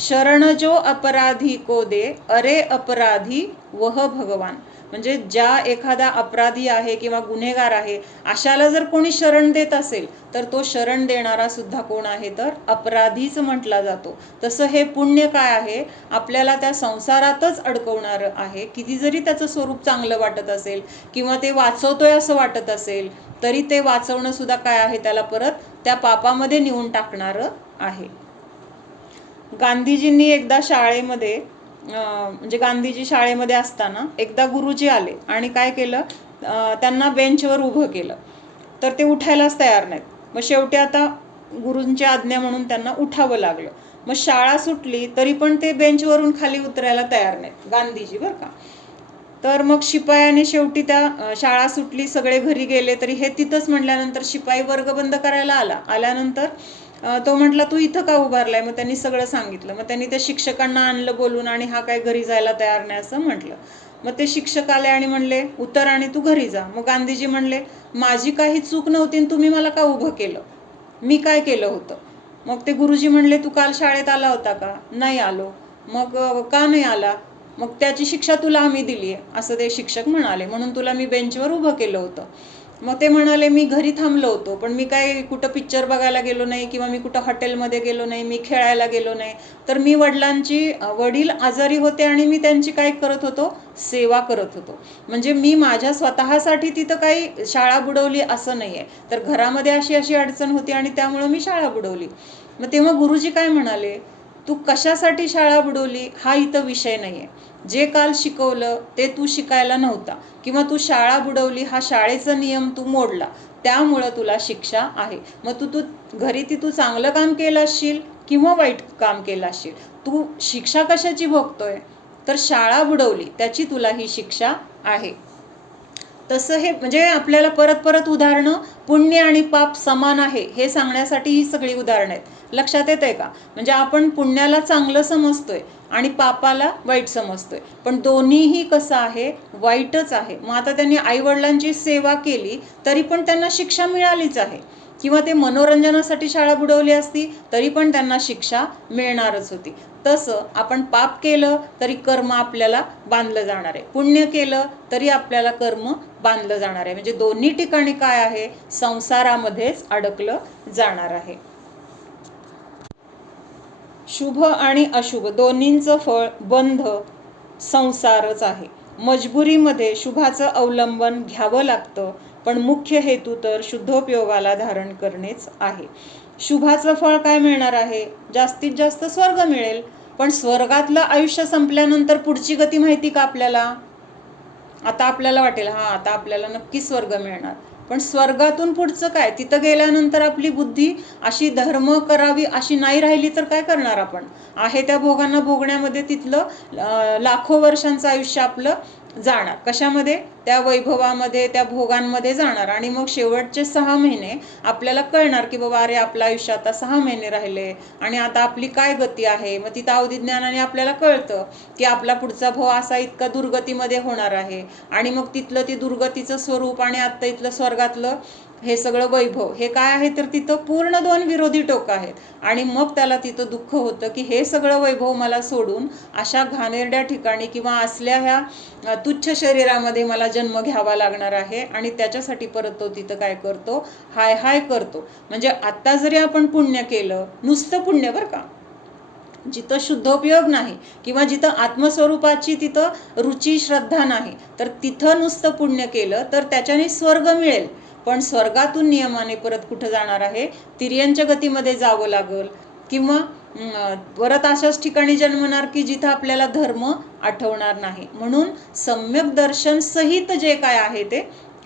शरण जो अपराधी को दे, अरे अपराधी वह भगवान. म्हणजे ज्या एखादा अपराधी आहे किंवा गुन्हेगार आहे अशाला जर कोणी शरण देत असेल तर तो शरण देणारा सुद्धा कोण आहे? तर अपराधीच म्हटला जातो. तसं हे पुण्य काय आहे? आपल्याला त्या संसारातच अडकवणारं आहे. किती जरी त्याचं स्वरूप चांगलं वाटत असेल किंवा ते वाचवतोय असं वाटत असेल तरी ते वाचवणं सुद्धा काय आहे? त्याला परत त्या पापामध्ये नेऊन टाकणारं आहे. गांधीजींनी एकदा शाळेमध्ये म्हणजे गांधीजी शाळेमध्ये असताना एकदा गुरुजी आले आणि काय केलं? त्यांना बेंचवर उभं केलं. तर ते उठायलाच तयार नाहीत. मग शेवटी आता गुरूंची आज्ञा म्हणून त्यांना उठावं लागलं. मग शाळा सुटली तरी पण ते बेंचवरून खाली उतरायला तयार नाहीत, गांधीजी बरं का. तर मग शिपायाने शेवटी त्या शाळा सुटली, सगळे घरी गेले, तरी हे तिथंच म्हटल्यानंतर शिपाई वर्ग बंद करायला आल्यानंतर तो म्हटला तू इथं का उभारलाय? मग त्यांनी सगळं सांगितलं. मग त्यांनी त्या शिक्षकांना आणलं बोलून आणि हा काय घरी जायला तयार नाही असं म्हटलं. मग ते शिक्षक आले आणि म्हणले उतर आणि तू घरी जा. मग गांधीजी म्हणले माझी काही चूक नव्हती, तुम्ही मला का उभं केलं? मी काय केलं होतं? मग ते गुरुजी म्हणले तू काल शाळेत आला होता का? नाही आलो. मग का नाही आला? मग त्याची शिक्षा तुला आम्ही दिली आहे असं ते शिक्षक म्हणाले, म्हणून तुला मी बेंचवर उभं केलं होतं. मग ते म्हणाले मी घरी थांबलो होतो, पण मी काय कुठं पिक्चर बघायला गेलो नाही किंवा मी कुठं हॉटेलमध्ये गेलो नाही, मी खेळायला गेलो नाही. तर मी वडील आजारी होते आणि मी त्यांची काय करत होतो? सेवा करत होतो. म्हणजे मी माझ्या स्वतःसाठी तिथं काही शाळा बुडवली असं नाही आहे, तर घरामध्ये अशी अडचण होती आणि त्यामुळं मी शाळा बुडवली. मग तेव्हा गुरुजी काय म्हणाले, तू कशासाठी शाळा बुडवली हा इथं विषय नाही आहे. जे काल शिकवलं ते तू शिकायला नव्हता, किंवा तू शाळा बुडवली हा शाळेचा नियम तू मोडला, त्यामुळं तुला शिक्षा आहे. मग तू घरी तू चांगलं काम केलं असशील किंवा वाईट काम केलं असेल, तू शिक्षा कशाची भोगतोय, तर शाळा बुडवली त्याची तुला ही शिक्षा आहे. तसं हे म्हणजे आपल्याला परत परत उदाहरणं पुण्य आणि पाप समान आहे हे सांगण्यासाठी ही सगळी उदाहरणं आहेत. लक्षात येत आहे का? म्हणजे आपण पुण्याला चांगलं समजतोय आणि पापाला वाईट समजतोय, पण दोन्हीही कसं आहे, वाईटच आहे. मग आता त्यांनी आईवडिलांची सेवा केली तरी पण त्यांना शिक्षा मिळालीच आहे, किंवा ते मनोरंजनासाठी शाळा बुडवली असती तरी पण त्यांना शिक्षा मिळणारच होती. तसं आपण पाप केलं तरी कर्म आपल्याला बांधलं जाणार आहे, पुण्य केलं तरी आपल्याला कर्म बांधलं जाणार आहे. म्हणजे दोन्ही ठिकाणी काय आहे, संसारामध्येच अडकलं जाणार आहे. शुभ आणि अशुभ दोन्हींचं फळ बंध संसारच आहे. मजबुरीमध्ये शुभाचं अवलंबन घ्यावं लागतं, पण मुख्य हेतू तर शुद्धोपयोगाला धारण करणेच आहे. शुभाचं फळ काय मिळणार आहे, जास्तीत जास्त स्वर्ग मिळेल. पण स्वर्गातलं आयुष्य संपल्यानंतर पुढची गती माहिती का आपल्याला? आता आपल्याला वाटेल आता आपल्याला नक्की स्वर्ग मिळणार, पण स्वर्गातून पुढचं काय? तिथं गेल्यानंतर आपली बुद्धी अशी धर्म करावी अशी नाही राहिली तर काय करणार आपण? आहे त्या भोगांना भोगण्यामध्ये तिथलं लाखो वर्षांचं आयुष्य आपलं जाणार. कशामध्ये? त्या वैभवामध्ये, त्या भोगांमध्ये जाणार. आणि मग शेवटचे 6 महिने आपल्याला कळणार की बाबा अरे आपलं आयुष्य आता 6 महिने राहिले आणि आता आपली काय गती आहे. मग तिथं अवधी ज्ञानाने आपल्याला कळतं की आपला पुढचा भव असा इतका दुर्गतीमध्ये होणार आहे. आणि मग तिथलं ती दुर्गतीचं स्वरूप आणि आत्ता इथलं स्वर्गातलं हे सगळं वैभव हे काय आहे, तर तिथं पूर्ण 2 विरोधी टोकं आहेत. आणि मग त्याला तिथं दुःख होतं की हे सगळं वैभव मला सोडून अशा घाणेरड्या ठिकाणी किंवा असल्या ह्या तुच्छ शरीरामध्ये मला जन्म घ्यावा लागणार आहे. आणि त्याच्यासाठी परत तो तिथं काय करतो, हाय हाय करतो. म्हणजे आत्ता जरी आपण पुण्य केलं, नुसतं पुण्य बरं का, जिथं शुद्धोपयोग नाही किंवा जिथं आत्मस्वरूपाची तिथं रुची श्रद्धा नाही, तर तिथं नुसतं पुण्य केलं तर त्याच्याने स्वर्ग मिळेल. पण स्वर्गातून नियमाने परत कुठं जाणार आहे, तिर्यंच्या गतीमध्ये जावं लागल, किंवा परत अशाच ठिकाणी जन्मणार की जिथं आपल्याला धर्म आठवणार नाही. म्हणून सम्यक दर्शन सहित जे काय आहे ते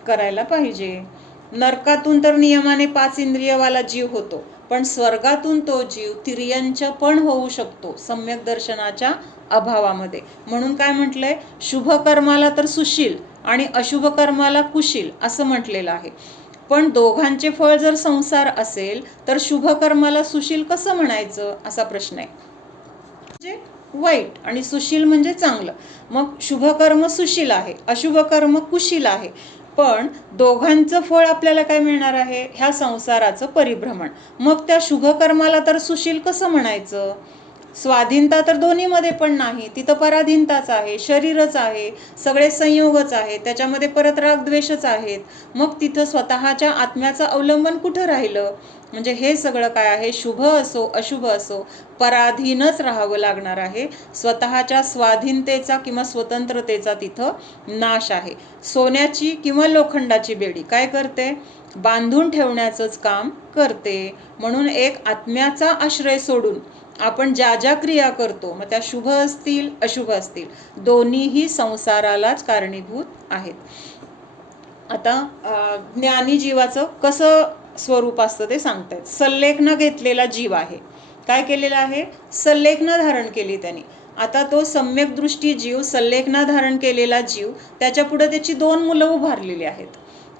करायला पाहिजे. नरकातून तर नियमाने 5 इंद्रियवाला जीव होतो, पण स्वर्गातून तो जीव तिर्यंच पण होऊ शकतो सम्यक दर्शनाच्या अभावामध्ये. म्हणून काय म्हटलंय, शुभ कर्माला तर सुशील आणि अशुभ कर्माला कुशील असं म्हटलेलं आहे. पण दोघांचे फळ जर संसार असेल तर शुभ कर्माला सुशील कसं म्हणायचं असा प्रश्न आहे. म्हणजे वाईट आणि सुशील म्हणजे चांगलं. मग शुभ कर्म सुशील आहे, अशुभ कर्म कुशील आहे. पण दोघांचं फळ आपल्याला काय मिळणार आहे, ह्या संसाराचं परिभ्रमण. मग त्या शुभ कर्माला तर सुशील कसं म्हणायचं? स्वाधीनता तर दोन्हीमध्ये पण नाही, तिथं पराधीनताच आहे, शरीरच आहे, सगळे संयोगच आहे, त्याच्यामध्ये परत रागद्वेषच आहेत. मग तिथं स्वतःच्या आत्म्याचं अवलंबन कुठं राहिलं? म्हणजे हे सगळं काय आहे, शुभ असो अशुभ असो पराधीनच राहावं लागणार आहे. स्वतःच्या स्वाधीनतेचा किंवा स्वतंत्रतेचा तिथं नाश आहे. सोन्याची किंवा लोखंडाची बेडी काय करते, बांधून ठेवण्याचंच काम करते. म्हणून एक आत्म्याचा आश्रय सोडून आपण ज्या ज्या क्रिया करतो, मग त्या शुभ असतील अशुभ असतील, दोन्हीही संसारालाच कारणीभूत आहेत. आता ज्ञानी जीवाचं कसं स्वरूप असतं ते सांगतायत. सल्लेखनं घेतलेला जीव आहे. काय केलेलं आहे, सल्लेखनं धारण केली त्यांनी. आता तो सम्यक दृष्टी जीव, सल्लेखनं धारण केलेला जीव, त्याच्या पुढे त्याची 2 मुलं उभारलेली आहेत.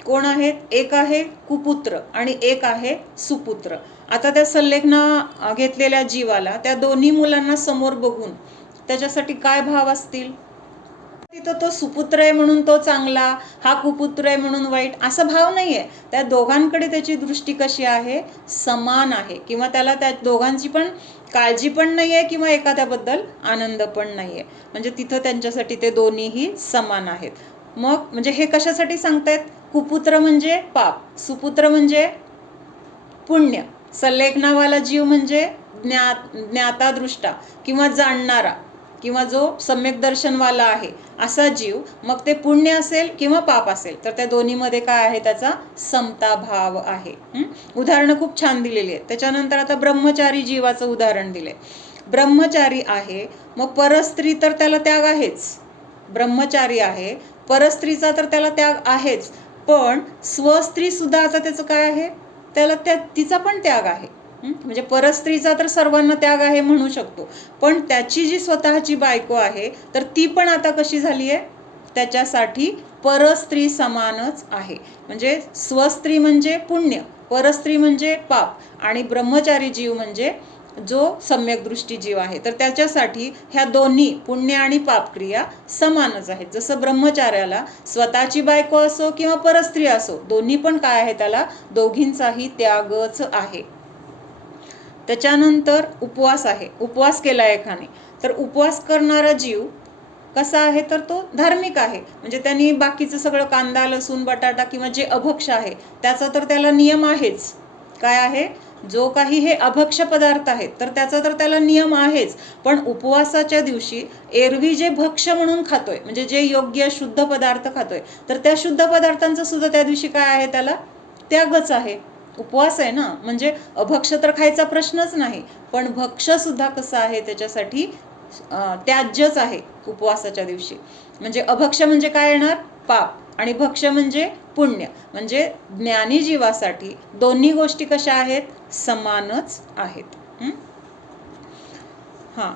कोण आहेत? एक आहे कुपुत्र आणि एक आहे सुपुत्र. आता त्या सल्लेखनं घेतलेल्या जीवाला त्या दोन्ही मुलांना समोर बघून त्याच्यासाठी काय भाव असतील? तिथं तो सुपुत्र आहे म्हणून तो चांगला, हा कुपुत्र आहे म्हणून वाईट, असा भाव नाही आहे. त्या दोघांकडे त्याची दृष्टी कशी आहे, समान आहे. किंवा त्याला त्या दोघांची पण काळजी पण नाही आहे किंवा एखाद्याबद्दल आनंद पण नाही आहे. म्हणजे तिथं त्यांच्यासाठी ते दोन्हीही समान आहेत. मग म्हणजे हे कशासाठी सांगतायत? कुपुत्र म्हणजे पाप, सुपुत्र म्हणजे पुण्य. सल्लेखनावाला जीव म्हणजे ज्ञाता दृष्टा किंवा जाणणारा किंवा जो सम्यक दर्शनवाला आहे असा जीव. मग ते पुण्य असेल किंवा पाप असेल तर त्या दोन्हीमध्ये काय आहे, त्याचा समता भाव आहे. उदाहरणं खूप छान दिलेली आहेत. त्याच्यानंतर आता ब्रह्मचारी जीवाचं उदाहरण दिले. ब्रह्मचारी आहे, मग परस्त्री तर त्याला त्याग आहेच. ब्रह्मचारी आहे, परस्त्रीचा तर त्याला त्याग आहेच, पण स्वस्त्री सुद्धा आता त्याचं काय आहे, त्याला तिचा पण त्याग आहे. म्हणजे परस्त्रीचा तर सर्वांना त्याग आहे म्हणू शकतो, पण त्याची जी स्वतःची बायको आहे तर ती पण आता कशी झाली आहे, त्याच्यासाठी परस्त्री समानच आहे. म्हणजे स्वस्त्री म्हणजे पुण्य, परस्त्री म्हणजे पाप, आणि ब्रह्मचारी जीव म्हणजे जो सम्यक दृष्टी जीव आहे, तर त्याच्यासाठी ह्या दोन्ही पुण्य आणि पाप क्रिया समानच आहेत. जसं ब्रह्मचार्याला स्वतःची बायको असो किंवा परस्त्री असो, दोन्ही पण काय आहे, त्याला दोघींचाही त्यागच आहे. त्याच्यानंतर उपवास आहे. उपवास केला एकाने, तर उपवास करणारा जीव कसा आहे, तर तो धार्मिक आहे. म्हणजे त्यांनी बाकीचं सगळं कांदा लसूण बटाटा किंवा जे अभक्ष आहे त्याचा तर त्याला नियम आहेच. काय आहे, जो काही हे अभक्ष पदार्थ आहेत तर त्याचा तर त्याला नियम आहेच, पण उपवासाच्या दिवशी एरवी जे भक्ष म्हणून खातोय, म्हणजे जे योग्य शुद्ध पदार्थ खातोय, तर त्या शुद्ध पदार्थांचा सुद्धा त्या दिवशी काय आहे, त्याला त्यागच आहे. उपवास आहे ना, म्हणजे अभक्ष तर खायचा प्रश्नच नाही, पण भक्ष सुद्धा कसं आहे, त्याच्यासाठी त्याज्यच आहे उपवासाच्या दिवशी. म्हणजे अभक्ष म्हणजे काय येणार, पाप, आणि भक्ष म्हणजे पुण्य. म्हणजे ज्ञानी जीवासाठी दोन्ही गोष्टी कशा आहेत, समानच आहेत. हां,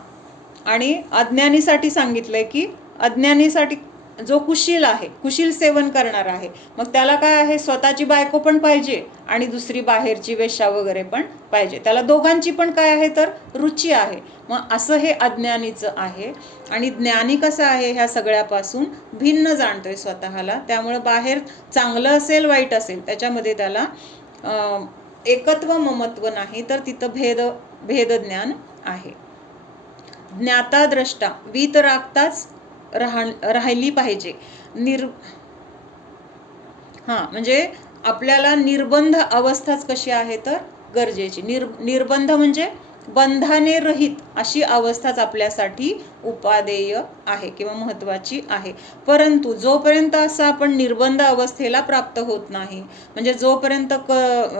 आणि अज्ञानीसाठी सांगितलंय की अज्ञानीसाठी जो कुशील आहे, कुशील सेवन करणार आहे, मग त्याला काय आहे, स्वतःची बायको पण पाहिजे आणि दुसरी बाहेरची वेश्या वगैरे पण पाहिजे, त्याला दोघांची पण काय आहे, तर रुची आहे. मग असं हे अज्ञानीचं आहे. आणि ज्ञानी कसं आहे, ह्या सगळ्यापासून भिन्न जाणतोय स्वतःला, त्यामुळं बाहेर चांगलं असेल वाईट असेल त्याच्यामध्ये त्याला एकत्व ममत्व नाही, तर तिथं भेदज्ञान आहे. ज्ञाता द्रष्टा वीतरागताच राहिली पाहिजे. म्हणजे आपल्याला निर्बंध अवस्थाच कशी आहे, तर गरजेची. निर्बंध म्हणजे बंधाने रहित अशी अवस्थाच आपल्यासाठी उपादेय आहे किंवा महत्वाची आहे. परंतु जोपर्यंत असं आपण निर्बंध अवस्थेला प्राप्त होत नाही, म्हणजे जोपर्यंत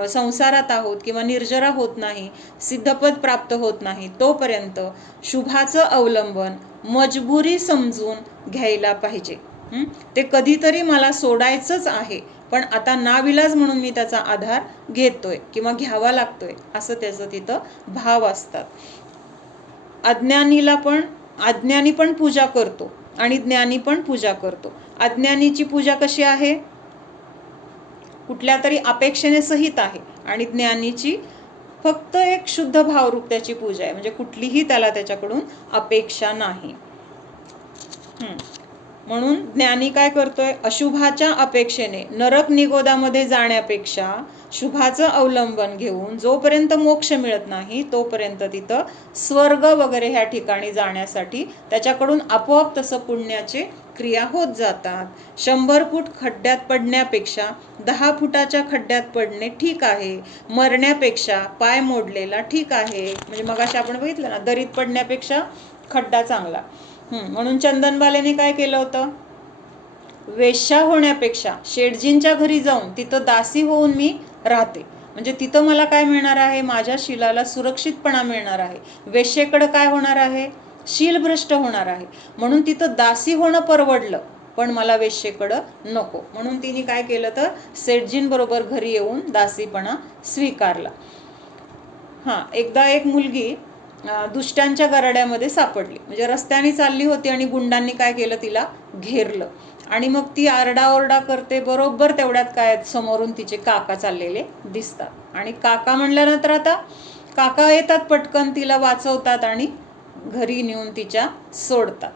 संसारात आहोत किंवा निर्जरा होत नाही, सिद्धपद प्राप्त होत नाही, तोपर्यंत शुभाचं अवलंबन मजबुरी समजून घ्यायला पाहिजे. ते कधीतरी मला सोडायचंच आहे, पण आता नाविलाज म्हणून मी त्याचा आधार घेतोय किंवा घ्यावा लागतोय, असं त्याचं तिथं भाव असतात. अज्ञानी पण पूजा करतो आणि ज्ञानी पण पूजा करतो. अज्ञानीची पूजा कशी आहे, कुठल्या तरी अपेक्षेने सहित आहे, आणि ज्ञानीची फक्त एक शुद्ध भावरूप त्याची पूजा आहे, म्हणजे कुठलीही त्याला त्याच्याकडून अपेक्षा नाही. म्हणून ज्ञानी काय करतोय, अशुभाच्या अपेक्षेने नरक निगोदामध्ये जाण्यापेक्षा शुभाचं अवलंबन घेऊन जोपर्यंत मोक्ष मिळत नाही तोपर्यंत तिथं स्वर्ग वगैरे ह्या ठिकाणी जाण्यासाठी त्याच्याकडून आपोआप तसं पुण्याचे क्रिया होत जातात. 100 फूट खड्ड्यात पडण्यापेक्षा 10 फुटाच्या खड्ड्यात पडणे ठीक आहे, मरण्यापेक्षा पाय मोडलेला ठीक आहे. म्हणजे मगाशी आपण बघितलं ना, दरीत पडण्यापेक्षा खड्डा चांगला. म्हणून चंदनबालेने काय केलं होतं, वेश्या होण्यापेक्षा शेठजींच्या घरी जाऊन तिथं दासी होऊन मी राहते, म्हणजे तिथं मला काय मिळणार आहे, माझ्या शीलाला सुरक्षितपणा मिळणार आहे. वेश्येकडं काय होणार आहे, शीलभ्रष्ट होणार आहे. म्हणून तिथं दासी होणं परवडलं, पण मला वेश्येकडं नको. म्हणून तिने काय केलं, तर सेठजींबरोबर घरी येऊन दासीपणा स्वीकारला. एकदा एक मुलगी दुष्टांच्या गराड्यामध्ये सापडली, म्हणजे रस्त्याने चालली होती आणि गुंडांनी काय केलं, तिला घेरलं, आणि मग ती आरडाओरडा करते. बरोबर तेवढ्यात काय, समोरून तिचे काका चाललेले दिसतात, आणि काका म्हणल्यानंतर आता काका येतात, पटकन तिला वाचवतात आणि घरी नेऊन तिच्या सोडतात.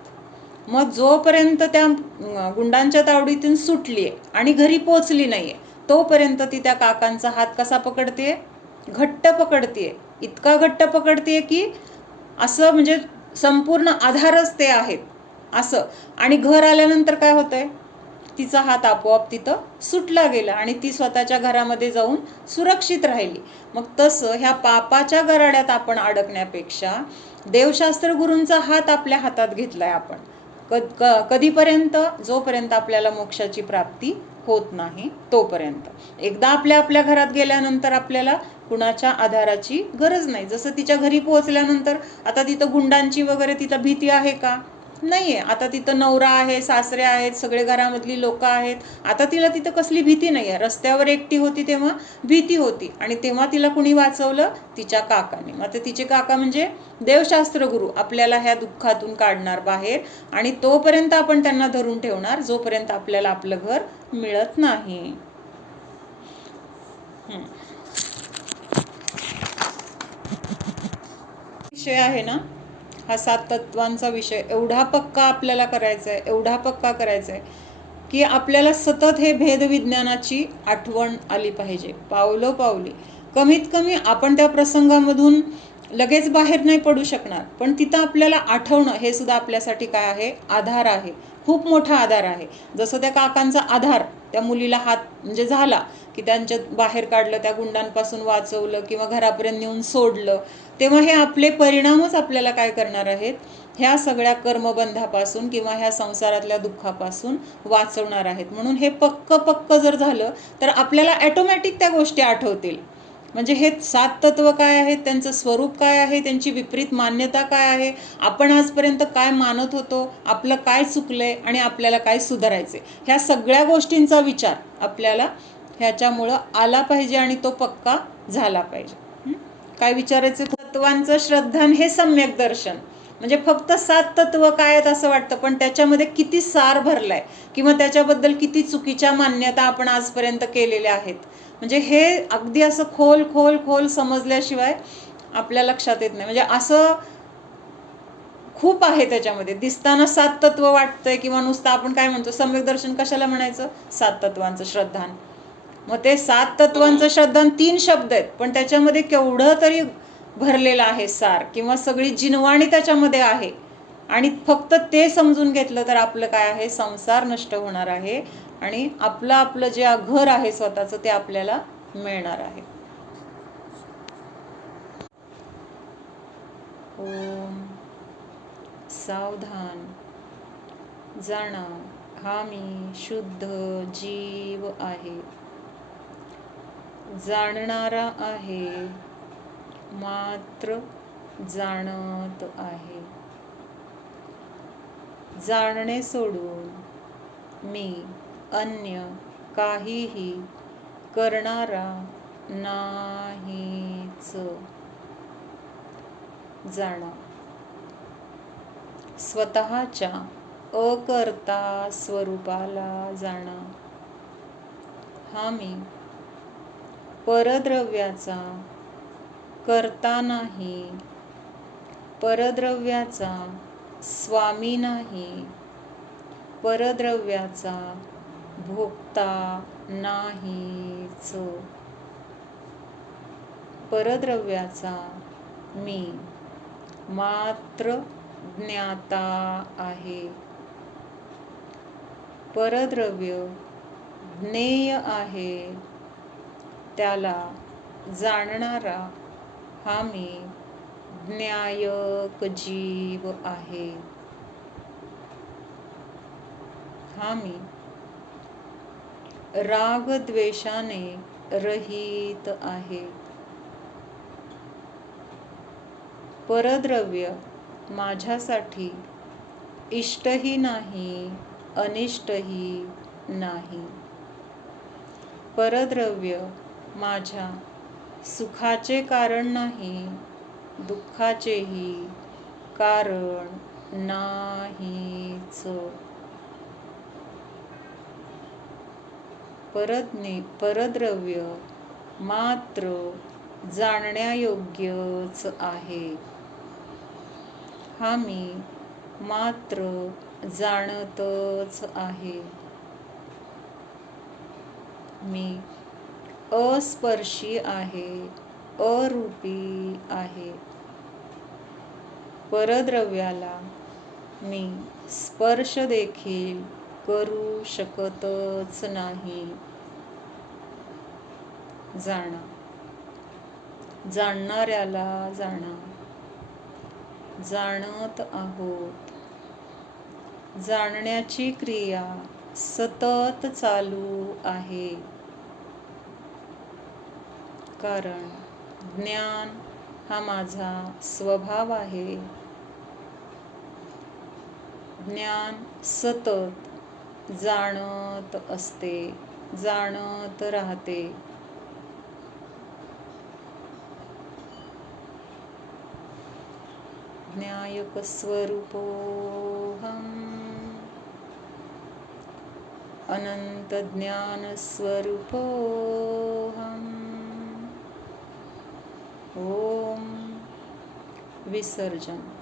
मग जोपर्यंत त्या गुंडांच्या तावडीतून सुटली आहे आणि घरी पोचली नाहीये, तोपर्यंत ती त्या काकांचा हात कसा पकडते, घट्ट पकडते. इतका घट्ट पकडते की असं, म्हणजे संपूर्ण आधारच ते आहेत असं. आणि घर आल्यानंतर काय होतंय, तिचा हात आपोआप तिथं सुटला गेला आणि ती स्वतःच्या घरामध्ये जाऊन सुरक्षित राहिली. मग तसं ह्या पापाच्या गराड्यात आपण अडकण्यापेक्षा देवशास्त्र गुरूंचा हात आपल्या हातात घेतलाय आपण. कधीपर्यंत, जोपर्यंत आपल्याला मोक्षाची प्राप्ती होत नाही तोपर्यंत. एकदा आपल्या घरात गेल्यानंतर आपल्याला कुणाच्या आधाराची गरज नाही. जसं तिच्या घरी पोहोचल्यानंतर आता तिथं गुंडांची वगैरे तिथं भीती आहे का, नाहीये. आता तिथं नवरा आहे, सासरे आहेत, सगळे घरामधली लोक आहेत. आता तिला तिथं कसली भीती नाहीये. रस्त्यावर एकटी होती तेव्हा भीती होती, आणि तेव्हा तिला कुणी वाचवलं? तिच्या काकाने. मग आता तिचे काका म्हणजे देवशास्त्र गुरु आपल्याला ह्या दुःखातून काढणार बाहेर, आणि तोपर्यंत आपण त्यांना धरून ठेवणार जोपर्यंत आपल्याला आपलं घर मिळत नाही. विषय आहे ना हा 7 तत्वांचा विषय, एवढा पक्का आपल्याला करायचा आहे, एवढा पक्का करायचा आहे की आपल्याला सतत हे भेदविज्ञानाची आठवण आली पाहिजे, पावलोपावली. कमीत कमी आपण त्या प्रसंगामधून लगेच बाहेर नाही पडू शकणार, पण तिथं आपल्याला आठवणं हे सुद्धा आपल्यासाठी काय आहे? आधार आहे, खूप मोठा आधार आहे. जसं त्या काकांचा आधार त्या मुलीला हात म्हणजे झाला की त्यांच्या बाहेर काढलं, त्या गुंडांपासून वाचवलं किंवा घरापर्यंत नेऊन सोडलं, तेव्हा हे आपले परिणामच आपल्याला काय करणार आहेत? ह्या सगळ्या कर्मबंधापासून किंवा ह्या संसारातल्या दुःखापासून वाचवणार आहेत. म्हणून हे पक्क जर झालं तर आपल्याला ॲटोमॅटिक त्या गोष्टी आठवतील. म्हणजे हे 7 तत्व काय आहेत, त्यांचं स्वरूप काय आहे, त्यांची विपरीत मान्यता काय आहे, आपण आजपर्यंत काय मानत होतो, आपलं काय चुकलंय आणि आपल्याला काय सुधारायचे, ह्या सगळ्या गोष्टींचा विचार आपल्याला ह्याच्यामुळं आला पाहिजे आणि तो पक्का झाला पाहिजे. काय विचारायचं? तत्वांचं श्रद्धान हे सम्यक दर्शन. म्हणजे फक्त 7 तत्व काय आहेत असं वाटतं, पण त्याच्यामध्ये किती सार भरलाय किंवा त्याच्याबद्दल किती चुकीच्या मान्यता आपण आजपर्यंत केलेल्या आहेत. म्हणजे हे अगदी असं खोल खोल खोल समजल्याशिवाय आपल्या लक्षात येत नाही. म्हणजे असं खूप आहे त्याच्यामध्ये. दिसताना 7 तत्व वाटतंय किंवा नुसतं आपण काय म्हणतो सम्यक दर्शन कशाला म्हणायचं? 7 तत्वांचं श्रद्धान. मग ते 7 तत्वांचं श्रद्धान 3 शब्द आहेत, पण त्याच्यामध्ये केवढं तरी भरलेलं आहे सार, किंवा सगळी जिनवाणी त्याच्यामध्ये आहे. आणि फक्त ते समजून घेतलं तर आपलं काय आहे? संसार नष्ट होणार आहे आणि आपलं जे घर आहे स्वतःचं ते आपल्याला मिळणार आहे. ओम. सावधान जाणा, हा मी शुद्ध जीव आहे, जाणणारा आहे, मात्र जाणत आहे. जाणणे सोडून मी अन्य काहीही करणारा नाहीच. जाणा. स्वतःच्या अकर्ता स्वरूपाला जाणा. हा मी परद्रव्याचा कर्ता नाही, परद्रव्याचा स्वामी नाही, परद्रव्याचा भोक्ता नाहीच. परद्रव्याचा मी मात्र ज्ञाता आहे. परद्रव्य ज्ञेय आहे, त्याला जाणणारा हा मी ज्ञायक जीव आहे. हा मी रागद्वेषाने रहित आहे. परद्रव्य माझ्यासाठी इष्टही नाही, अनिष्टही नाही. परद्रव्य माझ्या सुखाचे कारण नाही, दुःखाचेही कारण नाहीच. परद्रव्य मात्र जाणण्यायोग्यच आहे. हा मी मात्र जाणतच आहे. मी अस्पर्शी आहे, अरूपी आहे. परद्रव्याला मी स्पर्श देखील करू शकतच नाही. जाणा. जाणणाऱ्याला जाणा. जाणत आहोत. जाणण्याची क्रिया सतत चालू आहे, कारण ज्ञान हा माझा स्वभाव आहे. ज्ञान सतत जाणत असते, जाणत राहते. ज्ञायक स्वरूपोऽहम् अनंत ज्ञान स्वरूपोऽहम्. ओम विसर्जन.